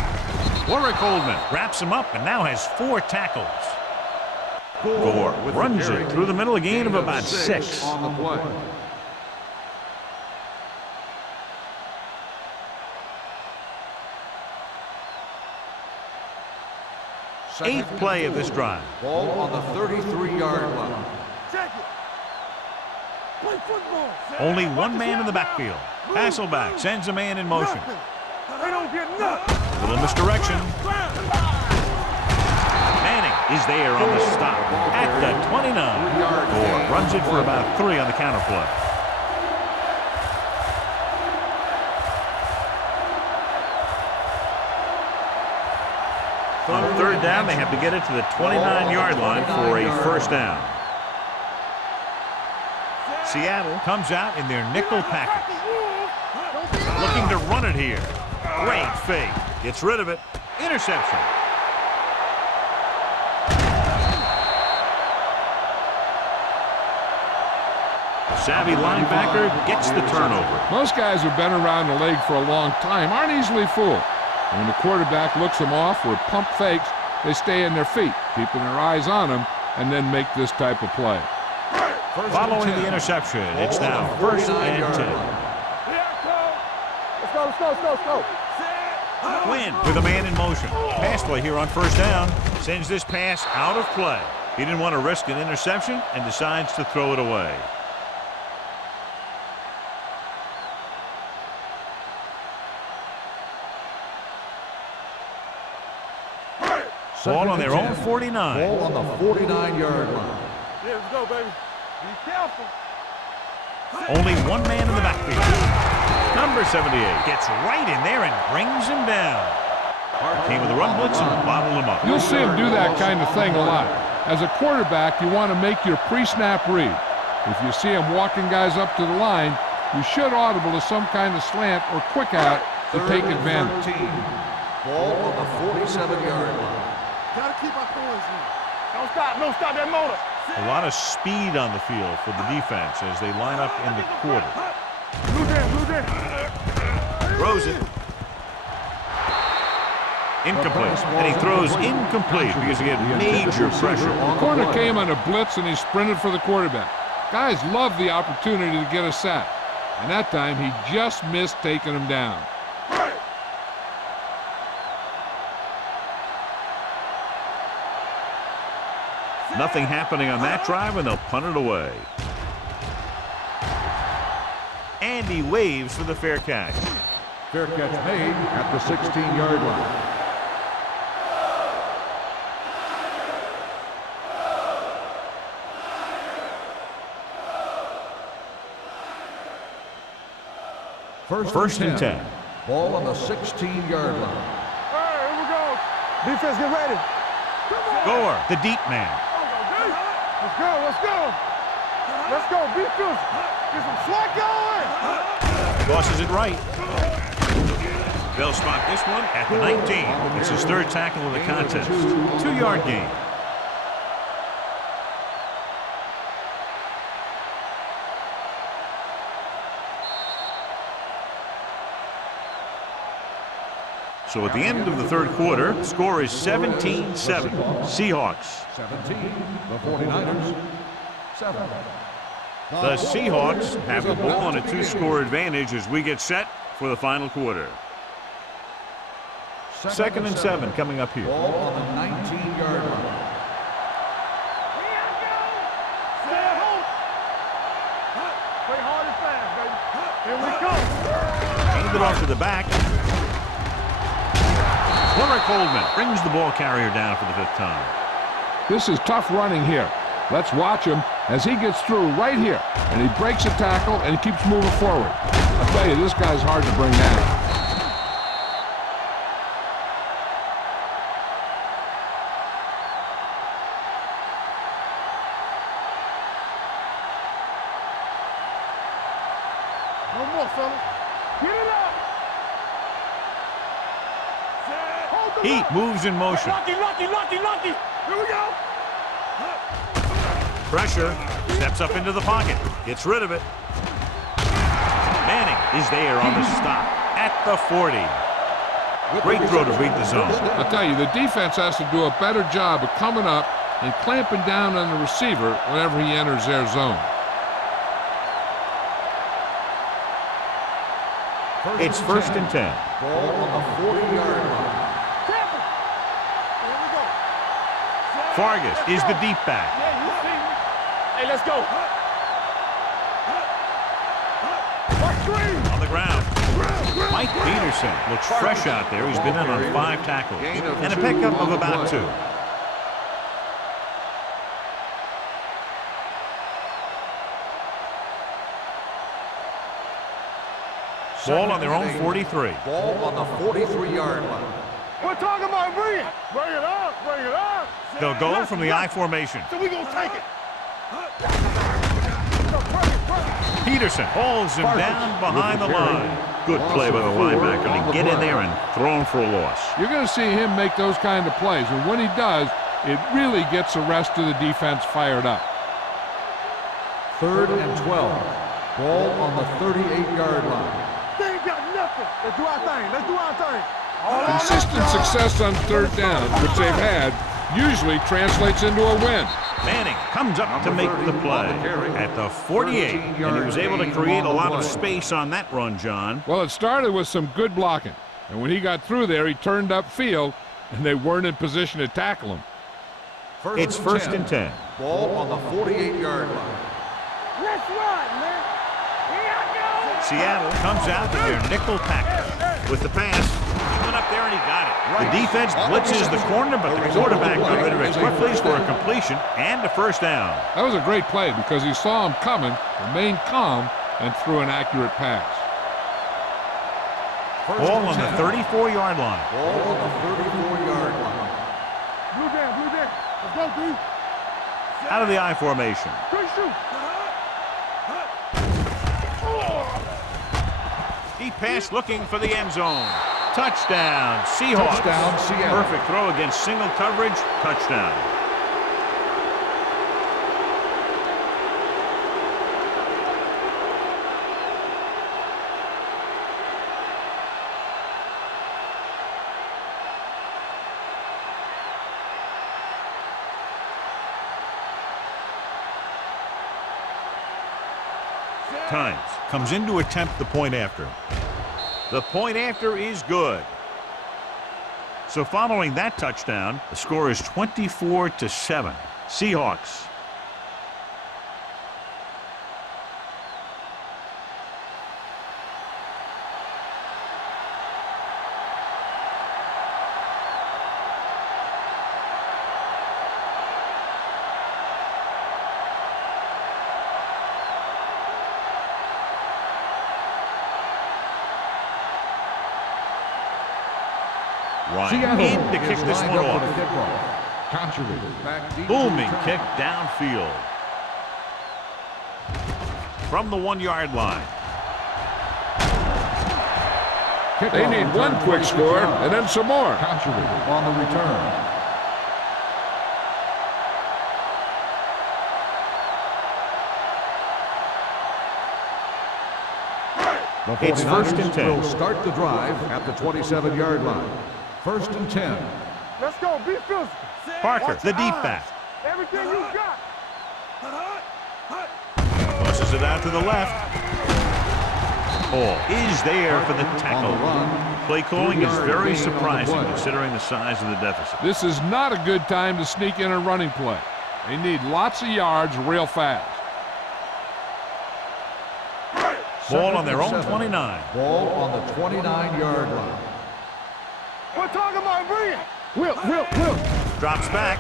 Warwick Coleman wraps him up and now has 4 tackles. Gore runs it through the middle, a gain of about 6. On the play. Eighth play of this drive. Ball on the 33-yard line. Check it. Play football. Only one man in the backfield. Hasselback sends a man in motion. Nothing. They don't get nothing. Little misdirection. Manning is there on the stop at the 29. Gore runs it for about 3 on the counter play. On third down, they have to get it to the 29-yard line for a first down. Seattle comes out in their nickel package. Looking to run it here. Great fake. Gets rid of it. Interception. The savvy linebacker gets the turnover. Most guys who've been around the league for a long time aren't easily fooled. When the quarterback looks them off with pump fakes, they stay in their feet, keeping their eyes on them, and then make this type of play. Following the interception, it's now first and 10. Let's go, let's go, let's go, let's go. Quinn with a man in motion. Pass play here on first down. Sends this pass out of play. He didn't want to risk an interception and decides to throw it away. Ball on their own 49. Ball on the 49-yard line. Yeah, let's go, baby. Be careful. Only one man in the backfield. Number 78 gets right in there and brings him down. Came with a run blitz and bottled him up. You'll see him do that kind of thing a lot. As a quarterback, you want to make your pre-snap read. If you see him walking guys up to the line, you should audible to some kind of slant or quick out to take advantage. Ball on the 47-yard line. Gotta keep our poise in. Don't stop that motor. A lot of speed on the field for the defense as they line up in the quarter. Blue down. Throws it. Incomplete. And he throws incomplete because he had major pressure. The corner came on a blitz and he sprinted for the quarterback. Guys love the opportunity to get a sack. And that time he just missed taking him down. Nothing happening on that drive, and they'll punt it away. And he waves for the fair catch. Fair catch made at the 16-yard line. First and 10. Ball on the 16-yard line. All right, here we go. Defense, get ready. Gore, the deep man. Let's go. Let's go, defense. Get some slack going. Tosses it right. They'll spot this one at the 19. It's his third tackle of the contest. 2-yard gain. So at the end of the third quarter, the score is 17-7. Seahawks. 17, the 49ers, 7. The Seahawks have the ball on a 2-score advantage as we get set for the final quarter. Second and 7 coming up here. Ball on the 19-yard line. Play hard and fast, baby. Here Hand it off to the back. Plummer Coleman brings the ball carrier down for the 5th time. This is tough running here. Let's watch him as he gets through right here. And he breaks a tackle and he keeps moving forward. I'll tell you, this guy's hard to bring down. No more, fellas. Get it up. Hold the Heat lock. moves in motion. Lucky. Here we go. Pressure. Steps up into the pocket. Gets rid of it. Manning is there on the stop at the 40. Great throw to beat the zone. I'll tell you, the defense has to do a better job of coming up and clamping down on the receiver whenever he enters their zone. It's 1st and 10. Ball on the 40-yard line. Here we go. Vargas is the deep back. Yeah, you see me. Hey, let's go. Watch screen. On the ground. Mike Peterson looks fresh out there. He's been in on 5 tackles and a pickup of about 2. Ball on their own 43. Ball on the 43-yard line. We're talking about bring it. Bring it up. They'll go from the I formation. So we gonna take it. Peterson holds him down behind the line. Good play by the linebacker to get in there and throw him for a loss. You're going to see him make those kind of plays, and when he does, it really gets the rest of the defense fired up. 3rd and 12. Ball on the 38-yard line. They ain't got nothing. Let's do our thing. Consistent success on 3rd down, which they've had, usually translates into a win. Manning comes up to make the play at the 48, and he was able to create a lot of space on that run, John. Well, it started with some good blocking, and when he got through there, he turned upfield, and they weren't in position to tackle him. It's 1st and 10. Ball on the 48-yard line. Let's run, man. Here I go. Seattle comes out to their nickel package with the pass. He went up there and he got it. The defense blitzes the corner, but the quarterback got rid of it quickly for a completion and a 1st down. That was a great play because he saw him coming, remained calm, and threw an accurate pass. Ball on the 34-yard line. Ball on the 34-yard line. Blue down. Let's go, D. Out of the I formation. Good shoot. Deep pass looking for the end zone. Touchdown, Seahawks. Touchdown, Seattle. Perfect throw against single coverage. Touchdown. Times comes in to attempt the point after. The point after is good. So following that touchdown, the score is 24-7. Seahawks. Ryan in to kick this one off. Booming kick downfield. From the 1-yard line. They need one quick score and then some more. On the return. It's 1st and 10. Will start the drive at the 27-yard line. 1st and 10. Let's go. Be physical. Parker, the deep back. Everything you got. Tosses it out to the left. Ball is there for the tackle. Play calling is very surprising considering the size of the deficit. This is not a good time to sneak in a running play. They need lots of yards real fast. Ball on their own 29. Ball on the 29-yard line. We're talking about bringing. Will. Drops back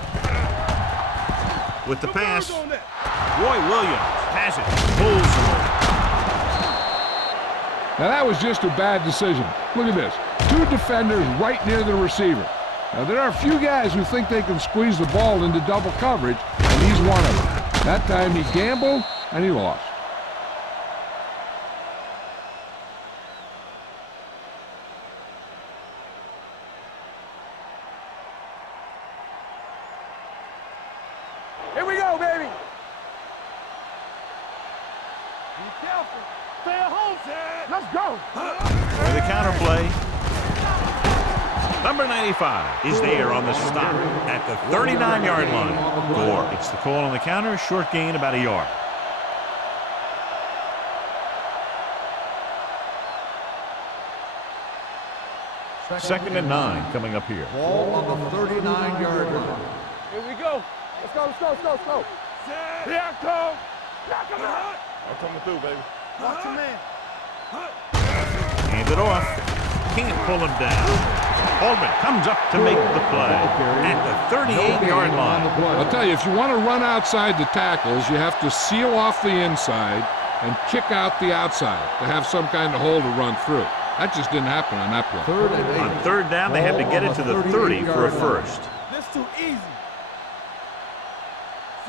with the pass. Roy Williams has it. Pulls him. Now that was just a bad decision. Look at this. 2 defenders right near the receiver. Now there are a few guys who think they can squeeze the ball into double coverage, and he's one of them. That time he gambled and he lost. Here we go, baby. Be careful. Stay at home, Ted. Let's go. With the counter play. Number 95 is there on the stop at the 39-yard line. Gore gets the call on the counter. Short gain, about a yard. Second and 9 coming up here. Ball on the 39-yard line. Here we go. Let's go. Here I come. Knock him out. I'm coming through, baby. Watch your man. Hand it off. Can't pull him down. Holman comes up to make the play at the 38-yard line. I'll tell you, if you want to run outside the tackles, you have to seal off the inside and kick out the outside to have some kind of hole to run through. That just didn't happen on that play. On third down, they had to get it to the 30 for a first. This too easy.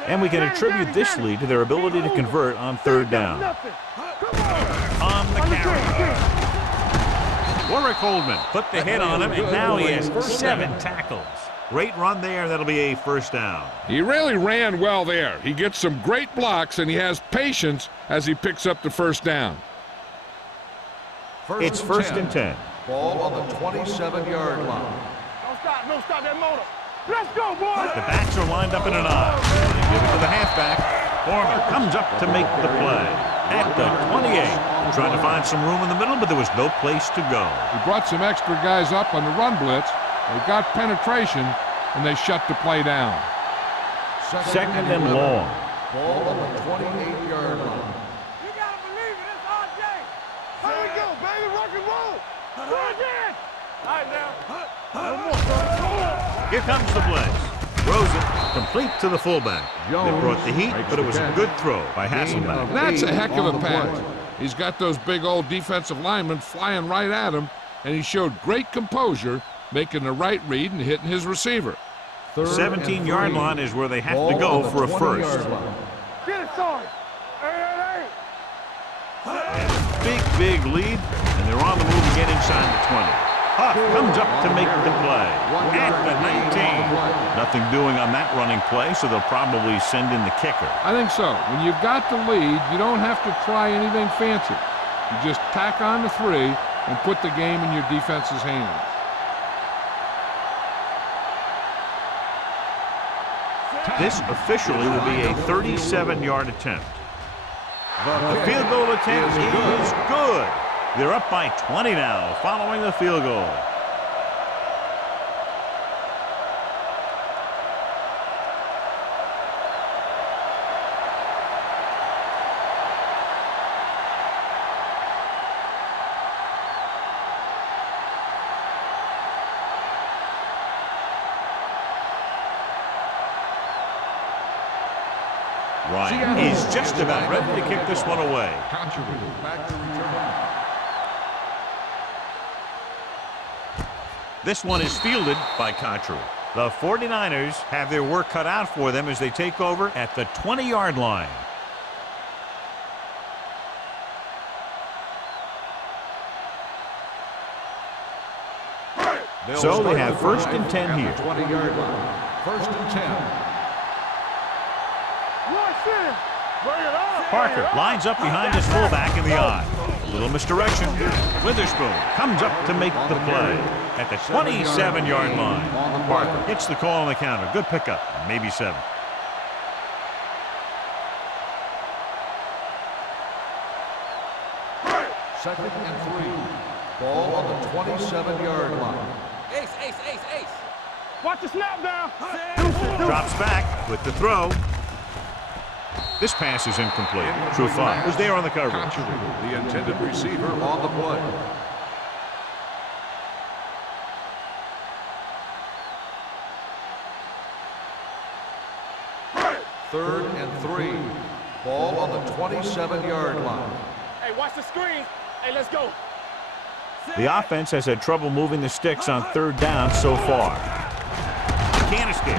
And we can attribute this lead to their ability to convert on third down. On the carry. Warwick Holdman put the hit on him, and now he has 7 tackles. Great run there. That'll be a first down. He really ran well there. He gets some great blocks, and he has patience as he picks up the first down. It's first and 10. Ball on the 27-yard line. Don't stop that motor. Let's go, boys. The backs are lined up in an I. They give it to the halfback. Foreman comes up to make the play at the 28. Trying to find some room in the middle, but there was no place to go. He brought some extra guys up on the run blitz. They got penetration, and they shut the play down. Second and long. Ball on the 28-yard line. You gotta believe it. It's RJ. Here we go, baby. Rock and roll. Go again. All right, now. No more, son. Here comes the blitz. Throws it complete to the fullback. They brought the heat, but it was a good throw by Hasselbeck. And that's a heck of a pass. He's got those big old defensive linemen flying right at him, and he showed great composure, making the right read and hitting his receiver. The 17-yard line is where they have to go for a first. Get it, son. Hey. Big lead, and they're on the move again inside the 20. Huff comes up to make the play at the 19. Nothing doing on that running play, so they'll probably send in the kicker. I think so. When you've got the lead, you don't have to try anything fancy. You just tack on the 3 and put the game in your defense's hands. This officially will be a 37-yard attempt. The field goal attempt is good. They're up by 20 now following the field goal. Ryan is just about ready to kick this one away. Back to return. This one is fielded by Contreras. The 49ers have their work cut out for them as they take over at the 20-yard line. So they have first and 10 here. 20-yard line. First and 10. Parker lines up behind his fullback in the I. A little misdirection. Witherspoon comes up to make the play at the 27-yard line. Parker hits the call on the counter. Good pickup, maybe 7. Second and 3. Ball on the 27-yard line. Ace. Watch the snap down. Drops back with the throw. This pass is incomplete. Trufant was there on the coverage. The intended receiver on the play. Third and 3. Ball on the 27-yard line. Hey, watch the screen. Hey, let's go. The offense has had trouble moving the sticks on third down so far. He can't escape.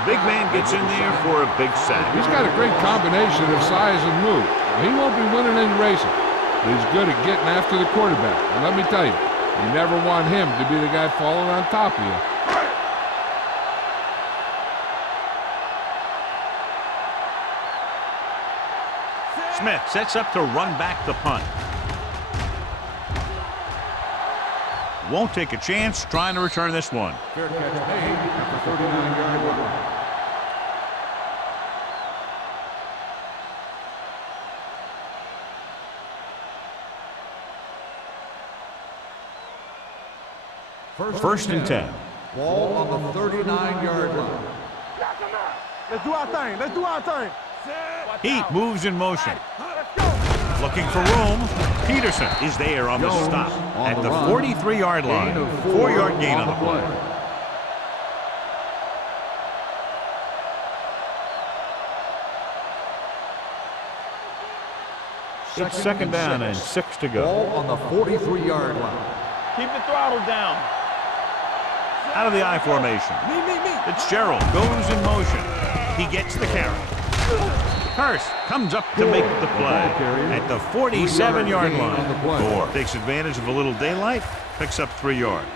The big man gets in there for a big sack. He's got a great combination of size and move. He won't be winning any races, but he's good at getting after the quarterback. And let me tell you, you never want him to be the guy falling on top of you. Smith sets up to run back the punt. Won't take a chance trying to return this one. Fair catch made at the 39-yard line. First and 10. Ball on the 39-yard line. Let's do our thing. Let's do our thing. Heat moves in motion. Looking for room. Peterson is there on the stop at the 43-yard line. 4-yard gain on the play. It's second down and 6 to go. Ball on the 43-yard line. Keep the throttle down. Out of the I formation. Fitzgerald goes in motion. He gets the carry. Hurst comes up to make the play at the 47-yard line. Gore takes advantage of a little daylight, picks up 3 yards.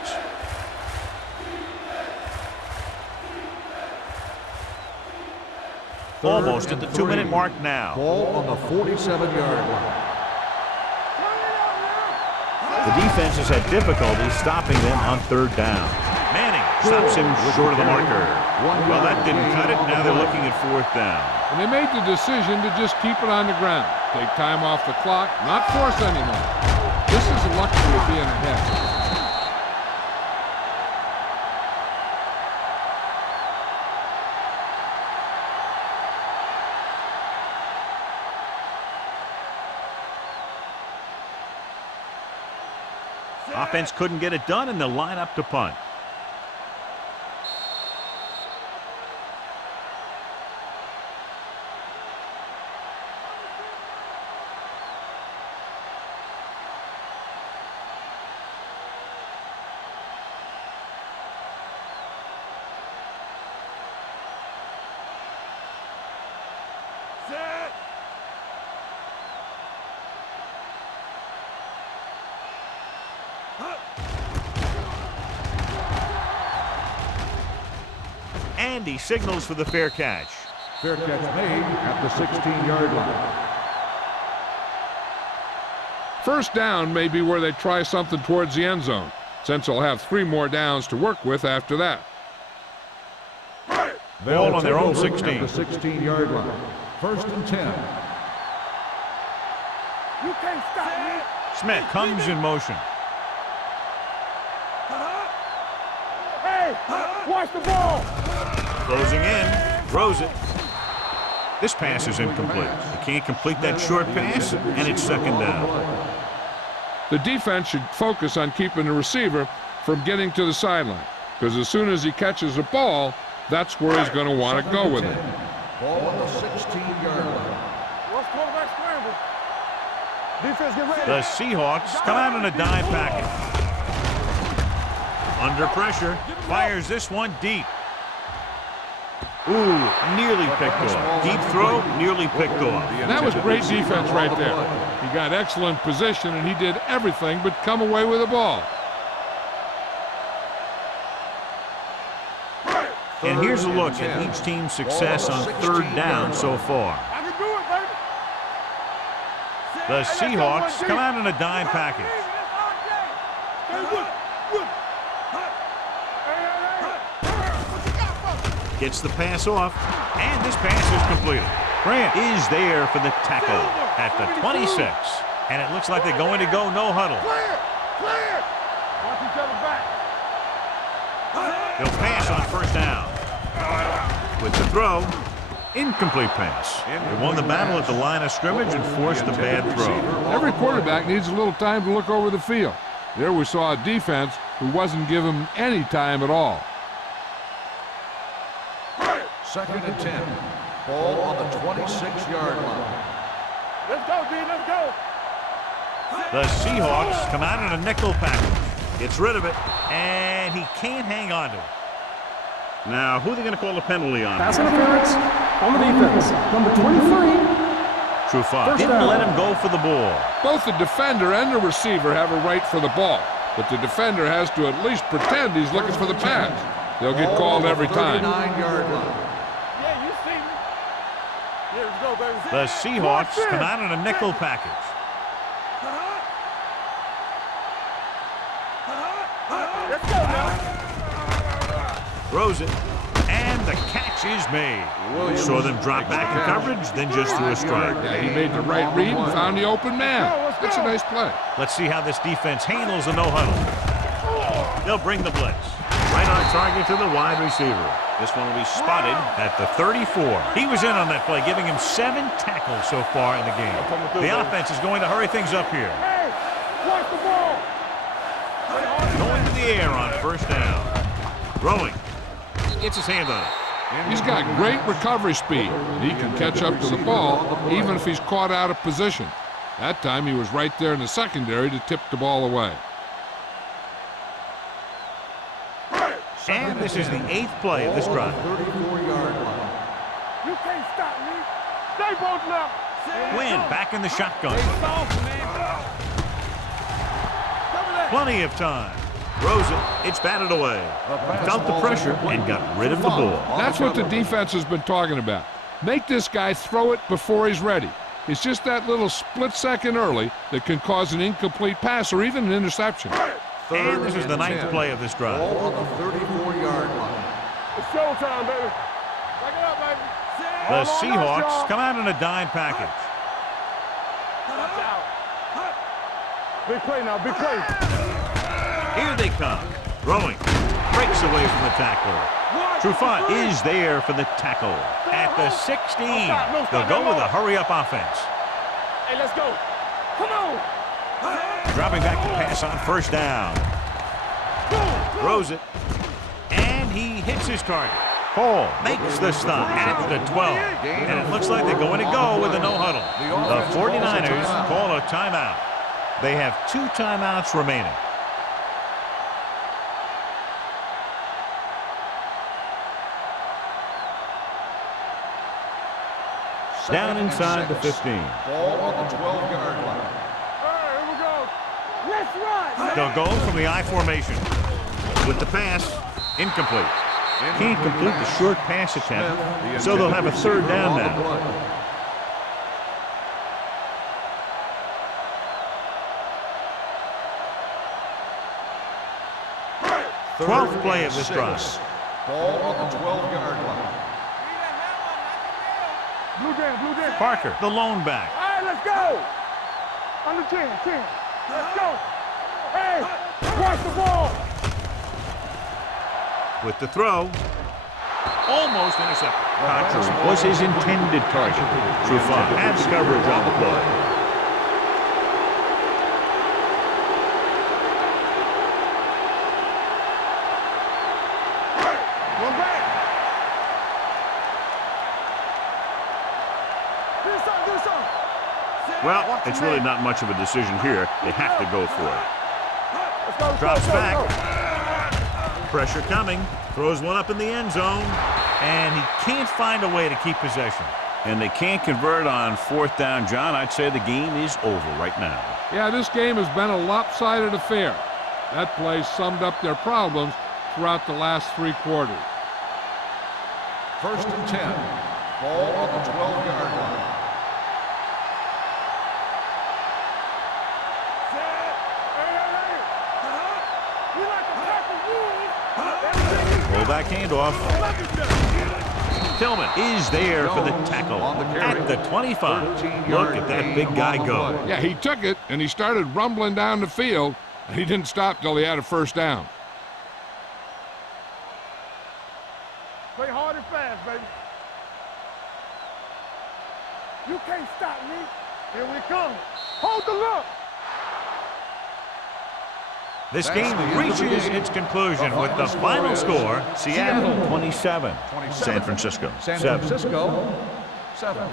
Almost at the 2-minute mark now. Ball on the 47-yard line. The defense has had difficulty stopping them on third down. Manning stops him short of the marker. Well, that didn't cut it. Now they're looking at 4th down. And they made the decision to just keep it on the ground. Take time off the clock, not force anymore. This is the luxury of being ahead. Offense couldn't get it done, and they'll line up to punt. And he signals for the fair catch. Fair catch made at the 16-yard line. First down may be where they try something towards the end zone, since they'll have 3 more downs to work with after that. Ball on their own 16. At the 16-yard line. First and 10. You can't stop me. Smith comes in motion. Hey, watch the ball. Closing in, throws it. This pass is incomplete. He can't complete that short pass, and it's second down. The defense should focus on keeping the receiver from getting to the sideline, because as soon as he catches a ball, that's where he's going to want to go with it. Ball on the 16-yard line. What's quarterback scramble? Defense, get ready. The Seahawks come out in a dime package. Under pressure, fires this one deep. Ooh, nearly picked off. Deep throw, nearly picked off. That was great defense right there. He got excellent position, and he did everything but come away with the ball. And here's a look at each team's success on third down so far. I can do it, baby. The Seahawks come out in a dime package. Gets the pass off, and this pass is completed. Grant is there for the tackle at the 26, and it looks like they're going to go no huddle. Clear! Clear! Watch each other back. They'll pass on first down. With the throw, Incomplete pass. They won the battle at the line of scrimmage and forced a bad throw. Every quarterback needs a little time to look over the field. There we saw a defense who wasn't given any time at all. 2nd and 10. Ball on the 26-yard line. Let's go, D, let's go. The Seahawks come out in a nickel package. Gets rid of it, and he can't hang on to it. Now, who are they going to call a penalty on? Pass interference on the defense. Number 23. Trufant didn't down. let him go for the ball. Both the defender and the receiver have a right for the ball, but the defender has to at least pretend he's looking for the pass. They'll get called every time. 39-yard line. Yeah, you see me. Yeah, let's go, baby. The Seahawks come out in a nickel package. Let's go now. Throws it, and the catch is made. Saw them drop back in coverage, then just threw a strike. Yeah, he made the right read and found the open man. That's a nice play. Let's see how this defense handles the no-huddle. They'll bring the blitz. Right on target to the wide receiver. This one will be spotted at the 34. He was in on that play, giving him 7 tackles so far in the game. The offense is going to hurry things up here. Hey, watch the ball. Going to the air on first down. Throwing. Gets his hand on it. He's got great recovery speed, and he can catch up to the ball even if he's caught out of position. That time he was right there in the secondary to tip the ball away. And this is the 8th play of this drive. 34-yard line. You can't stop me. Stay both up. Win back in the shotgun. Plenty of time. Throws it. It's batted away. He felt the pressure and got rid of the ball. That's what the defense has been talking about. Make this guy throw it before he's ready. It's just that little split second early that can cause an incomplete pass or even an interception. And this is the 9th play of this drive. Ball on the 34-yard line. It's showtime, baby. Back it up, baby. The Seahawks come out in a dime package. Watch out. Big play now, big play. Here they come. Throwing. Breaks away from the tackle. Trufant is there for the tackle. At the 16. They'll go with a hurry-up offense. Hey, let's go. Come on. Dropping back to pass on first down. Throws it. And he hits his target. Hall makes the stop at the 12. And it looks like they're going to go with a no-huddle. The 49ers call a timeout. They have 2 timeouts remaining. Down inside the 15. Ball on the 12-yard line. All right, here we go. Let's run. They'll go from the I formation. With the pass, incomplete. Can't complete the short pass attempt, so they'll have a 3rd down now. 12th play of this drive. Ball on the 12-yard line. Blue jam. Parker, the lone back. All right, let's go. On the 10. Let's go. Hey, watch the ball. With the throw. Almost intercepted. Patrick was his intended target. Trufant has coverage on the play. One back. Do something. Well, it's really not much of a decision here. They have to go for it. Let's go. Drops back. Pressure coming. Throws one up in the end zone. And he can't find a way to keep possession. And they can't convert on 4th down, John. I'd say the game is over right now. Yeah, this game has been a lopsided affair. That play summed up their problems throughout the last 3 quarters. 1st and 10. Ball on the 12-yard line. Pull back handoff. Tillman is there for the tackle at the 25. Look at that big guy go. Yeah, he took it, and he started rumbling down the field, and he didn't stop till he had a 1st down. Play hard and fast, baby. Here we come. Hold the look. This game reaches its conclusion with the final score, Seattle 27, San Francisco 7. 7.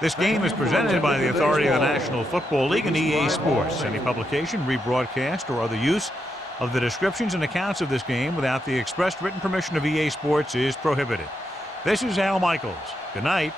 This game is presented by the authority of the National Football League and EA Sports. Any publication, rebroadcast, or other use of the descriptions and accounts of this game without the expressed written permission of EA Sports is prohibited. This is Al Michaels. Good night.